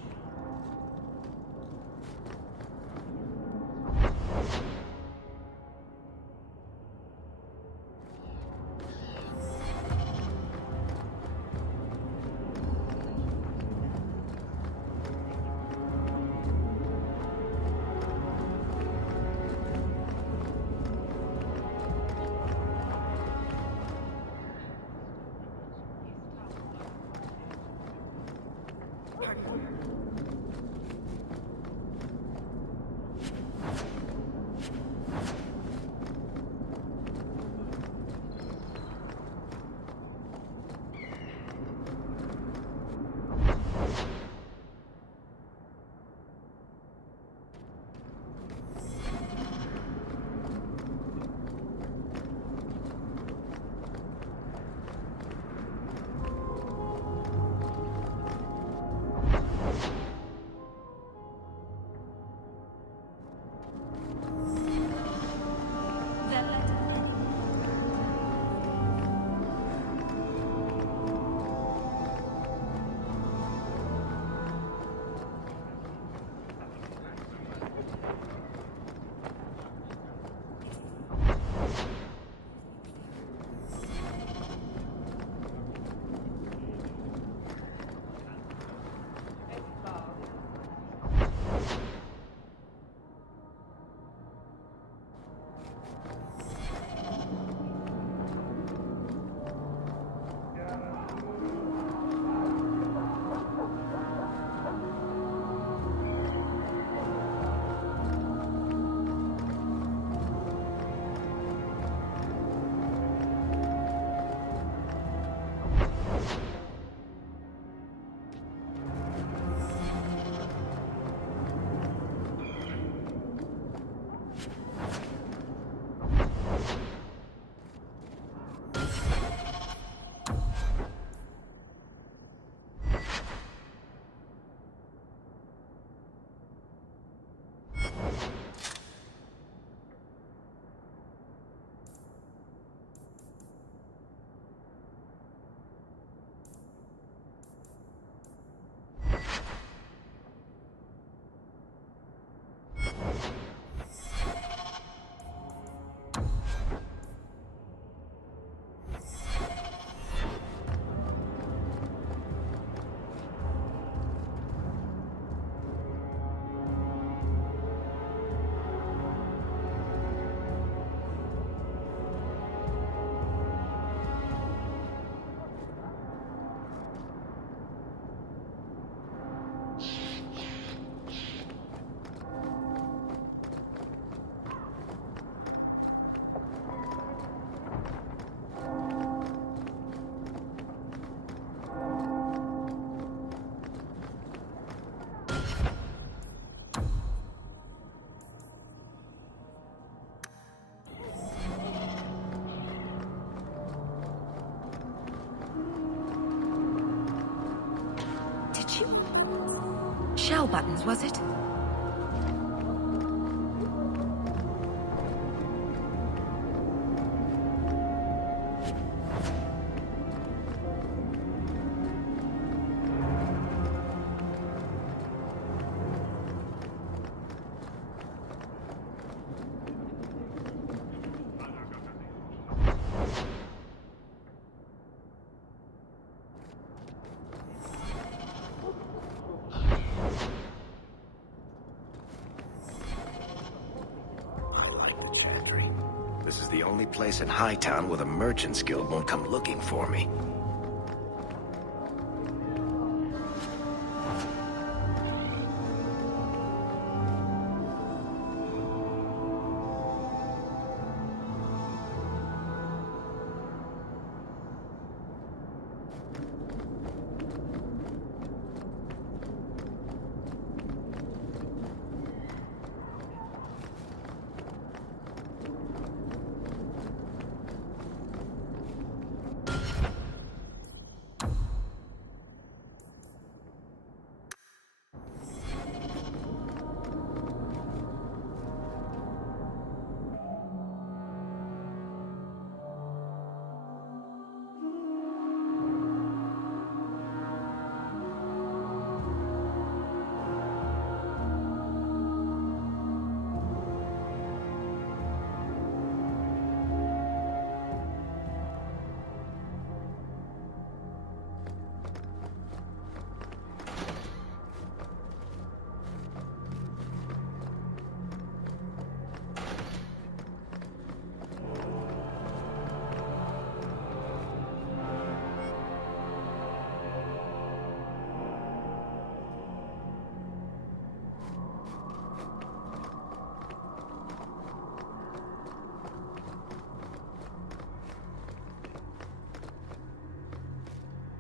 shell buttons, was it? This is the only place in Hightown where the Merchants Guild won't come looking for me.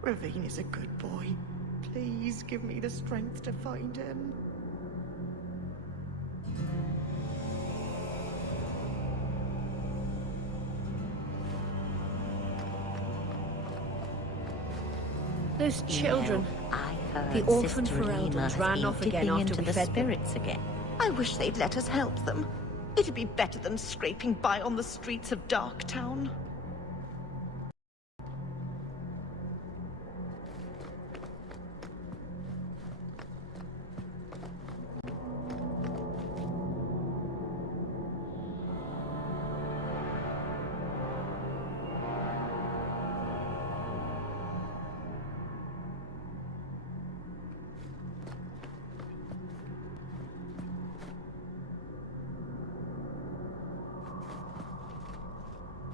Ravine is a good boy. Please give me the strength to find him. Those children. The orphan Fereldans ran off again after we fed spirits again. I wish they'd let us help them. It'd be better than scraping by on the streets of Darktown.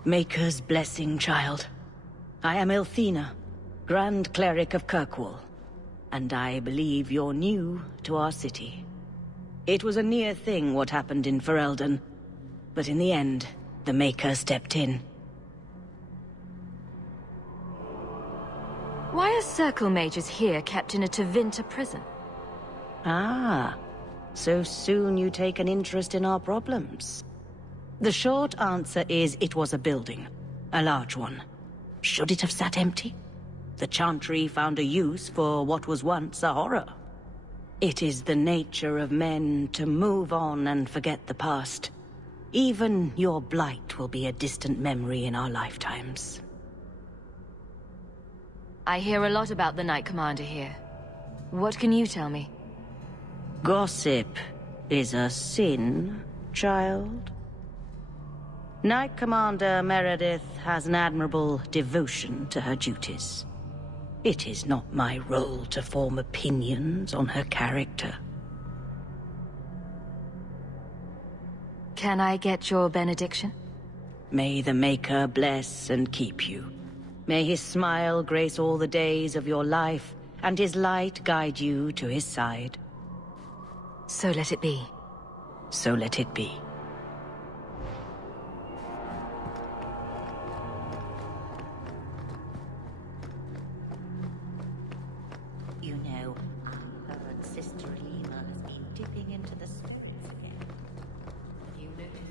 Maker's blessing, child. I am Elthina, Grand Cleric of Kirkwall, and I believe you're new to our city. It was a near thing what happened in Ferelden, but in the end, the Maker stepped in. Why are circle mages here kept in a Tevinter prison? Ah, so soon you take an interest in our problems. The short answer is it was a building. A large one. Should it have sat empty? The Chantry found a use for what was once a horror. It is the nature of men to move on and forget the past. Even your blight will be a distant memory in our lifetimes. I hear a lot about the Knight Commander here. What can you tell me? Gossip is a sin, child. Knight Commander Meredith has an admirable devotion to her duties. It is not my role to form opinions on her character. Can I get your benediction? May the Maker bless and keep you. May his smile grace all the days of your life, and his light guide you to his side. So let it be. So let it be. You know, I heard Sister Lima has been dipping into the spirits again. Have you noticed?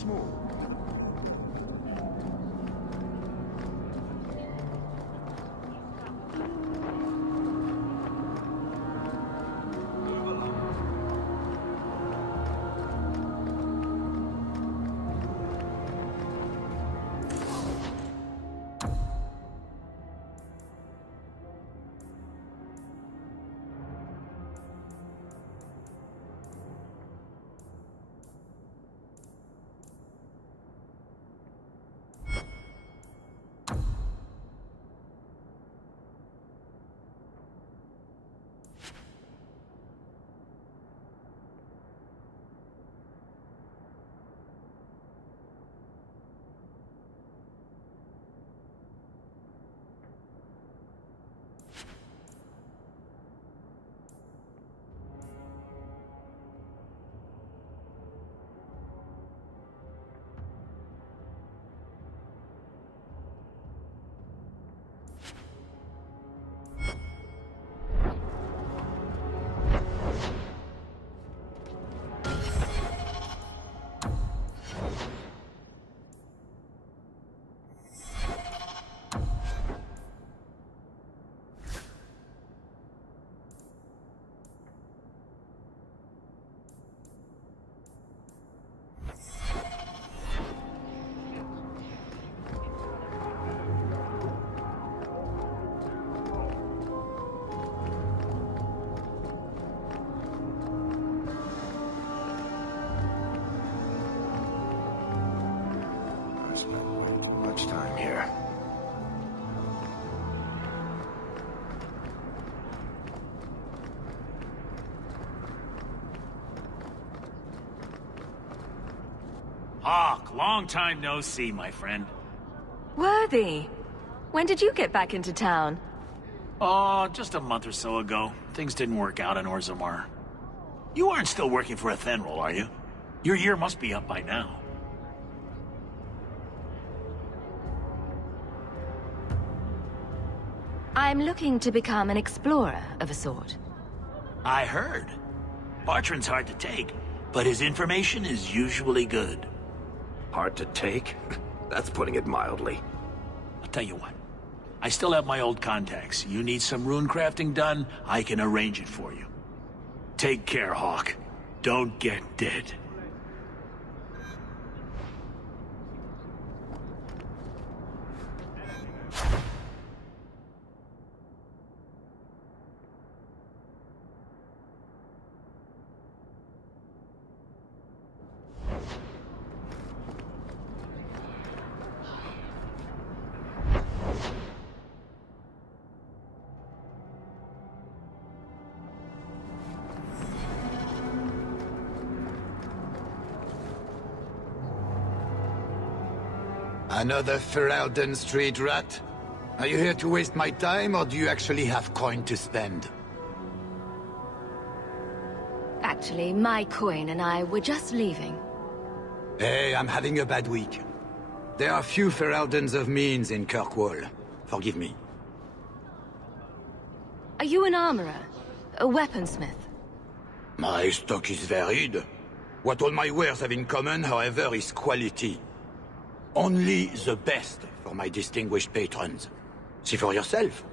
small. Much time here. Hawke, long time no see, my friend. Worthy. When did you get back into town? Oh, just a month or so ago. Things didn't work out in Orzammar. You aren't still working for a Thenril, are you? Your year must be up by now. I'm looking to become an explorer of a sort. I heard. Bartrand's hard to take, but his information is usually good. Hard to take? That's putting it mildly. I'll tell you what. I still have my old contacts. You need some rune crafting done, I can arrange it for you. Take care, Hawke. Don't get dead. Another Ferelden street rat? Are you here to waste my time, or do you actually have coin to spend? Actually, my coin and I were just leaving. Hey, I'm having a bad week. There are few Fereldens of means in Kirkwall. Forgive me. Are you an armorer? A weaponsmith? My stock is varied. What all my wares have in common, however, is quality. Only the best for my distinguished patrons. See for yourself.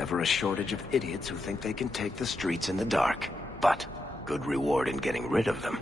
never a shortage of idiots who think they can take the streets in the dark. But good reward in getting rid of them.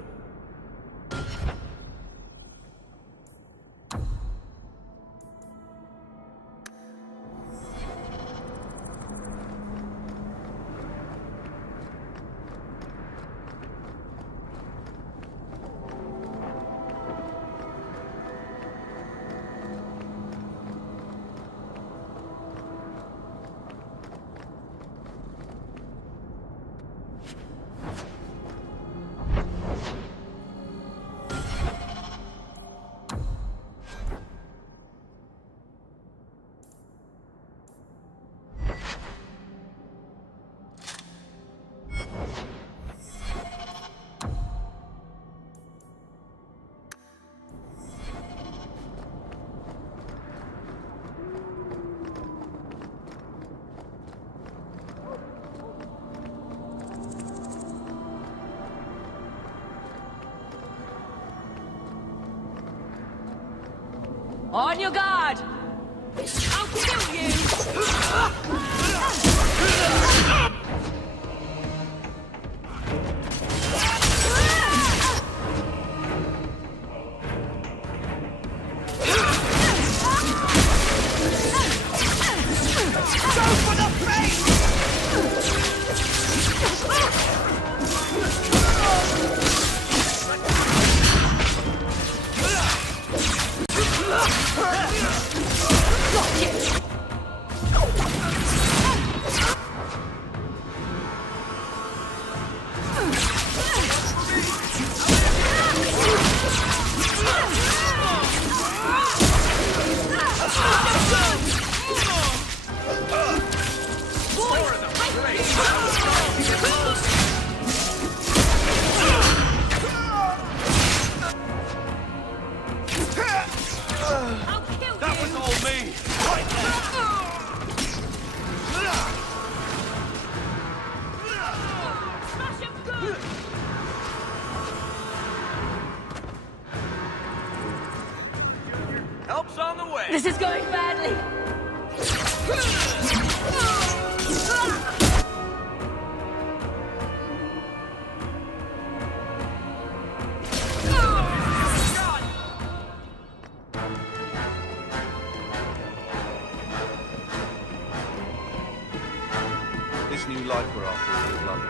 On your guard! I'll kill you! Go for the face! That was all me! Help's on the way! This is going badly! This new life we're after is like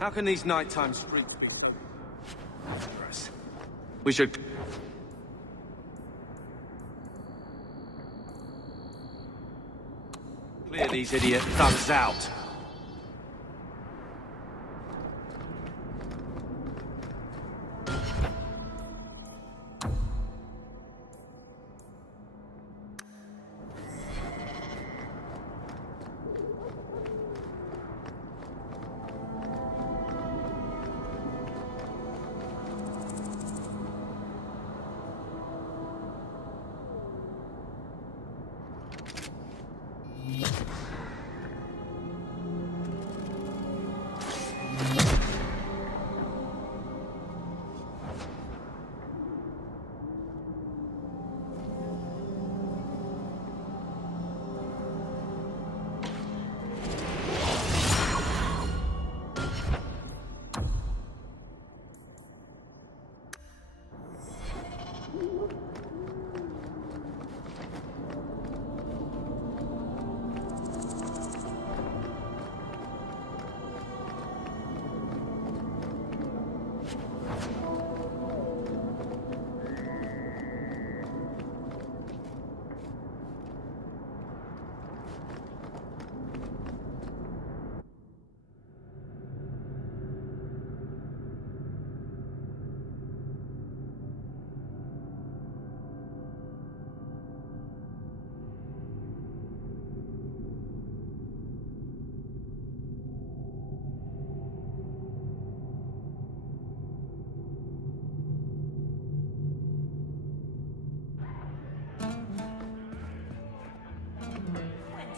How can these nighttime streets be so dangerous? We should... clear these idiot thugs out.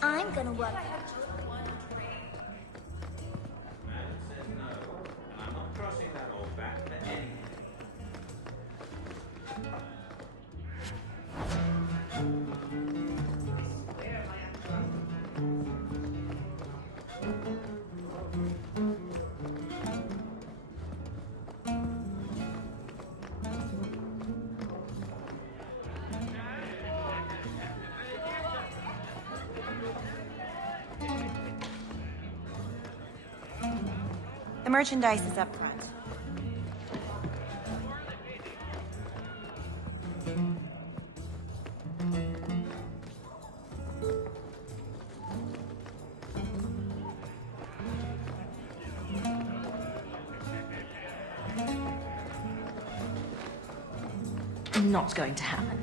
I'm gonna work. merchandise is up front. Not going to happen.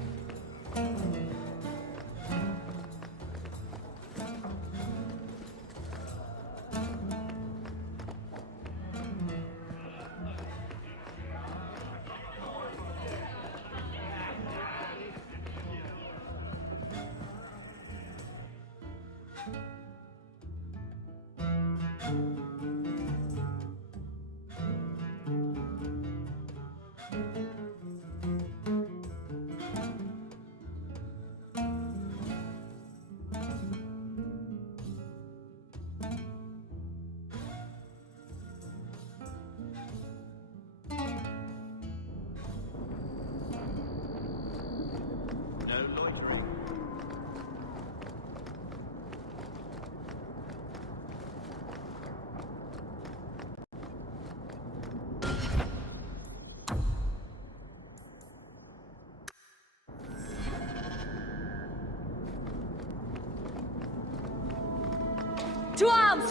To arms!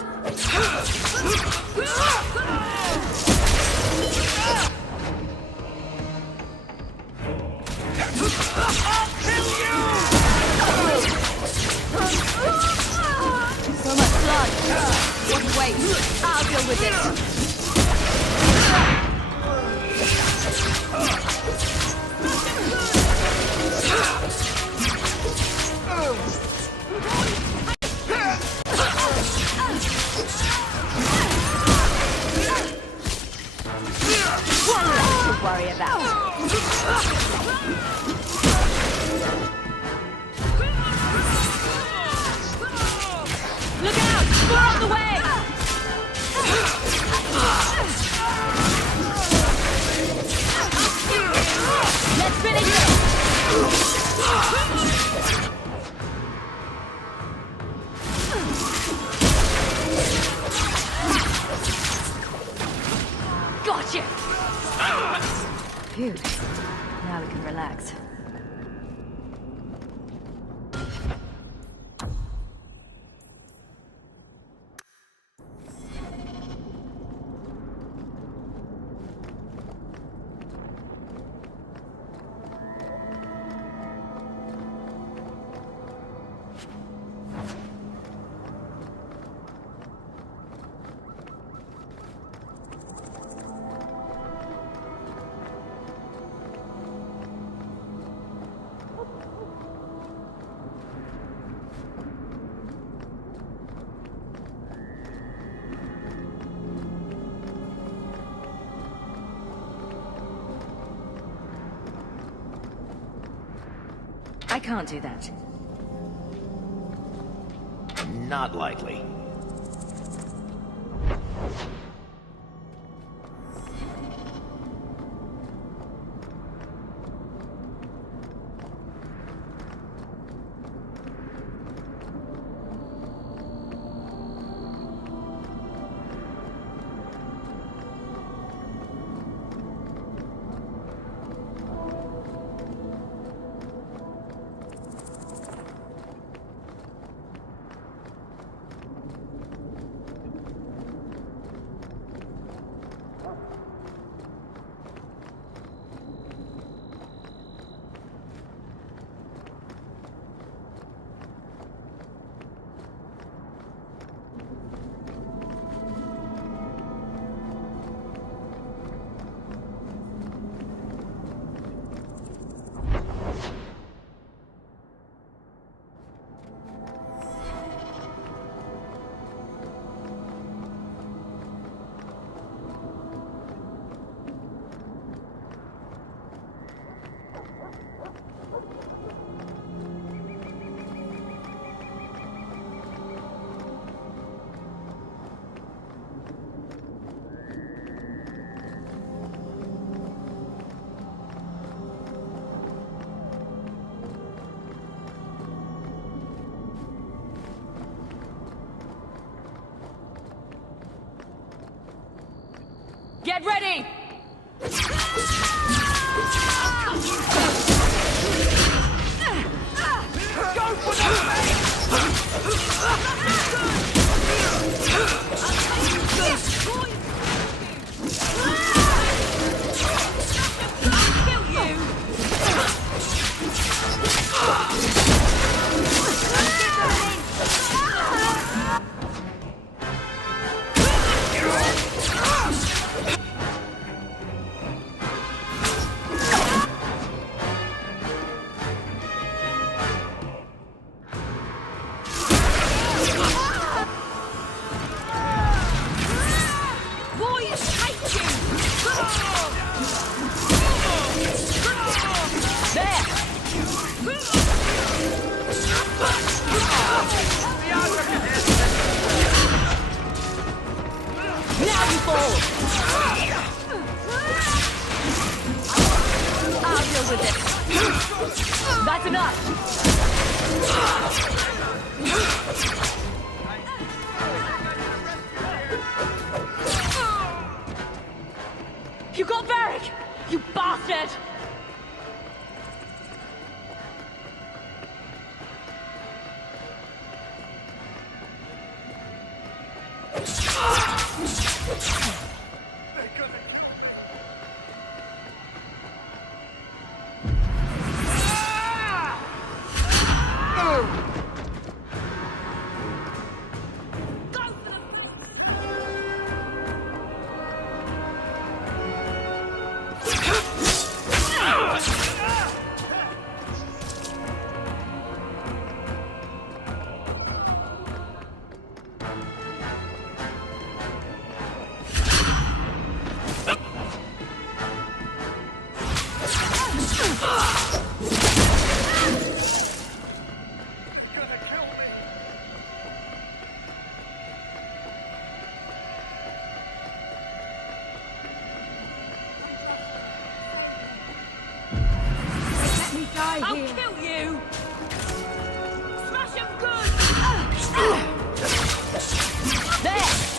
So much blood. What a waste. I'll deal with it. One less to worry about. Look out! More on the way! Let's finish it! Gotcha! Phew. Now we can relax. I can't do that. Not likely. Get ready! Go for That's enough! You got Varric! You bastard! I'll kill you! Smash him good! There!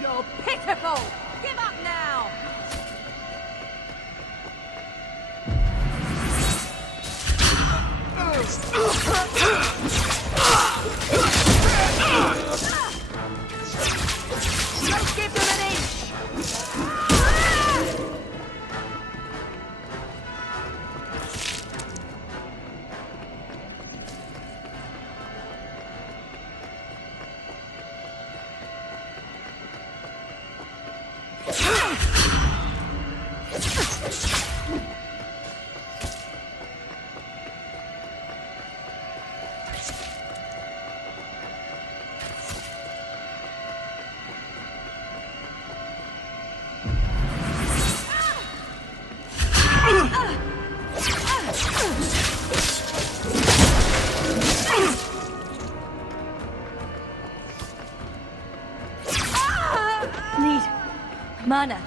You're pitiful! Give up now! Don't give them an inch! Need mana.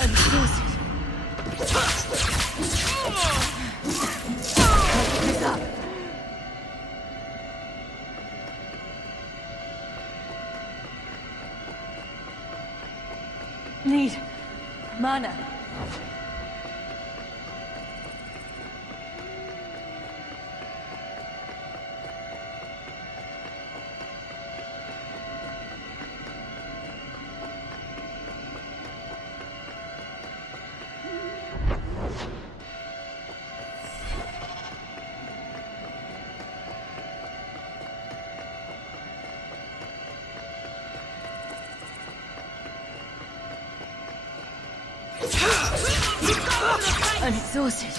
I'm exhausted. Pick up. Need mana. I'm exhausted.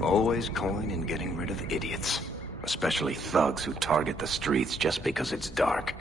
Always coin in getting rid of idiots. Especially thugs who target the streets just because it's dark.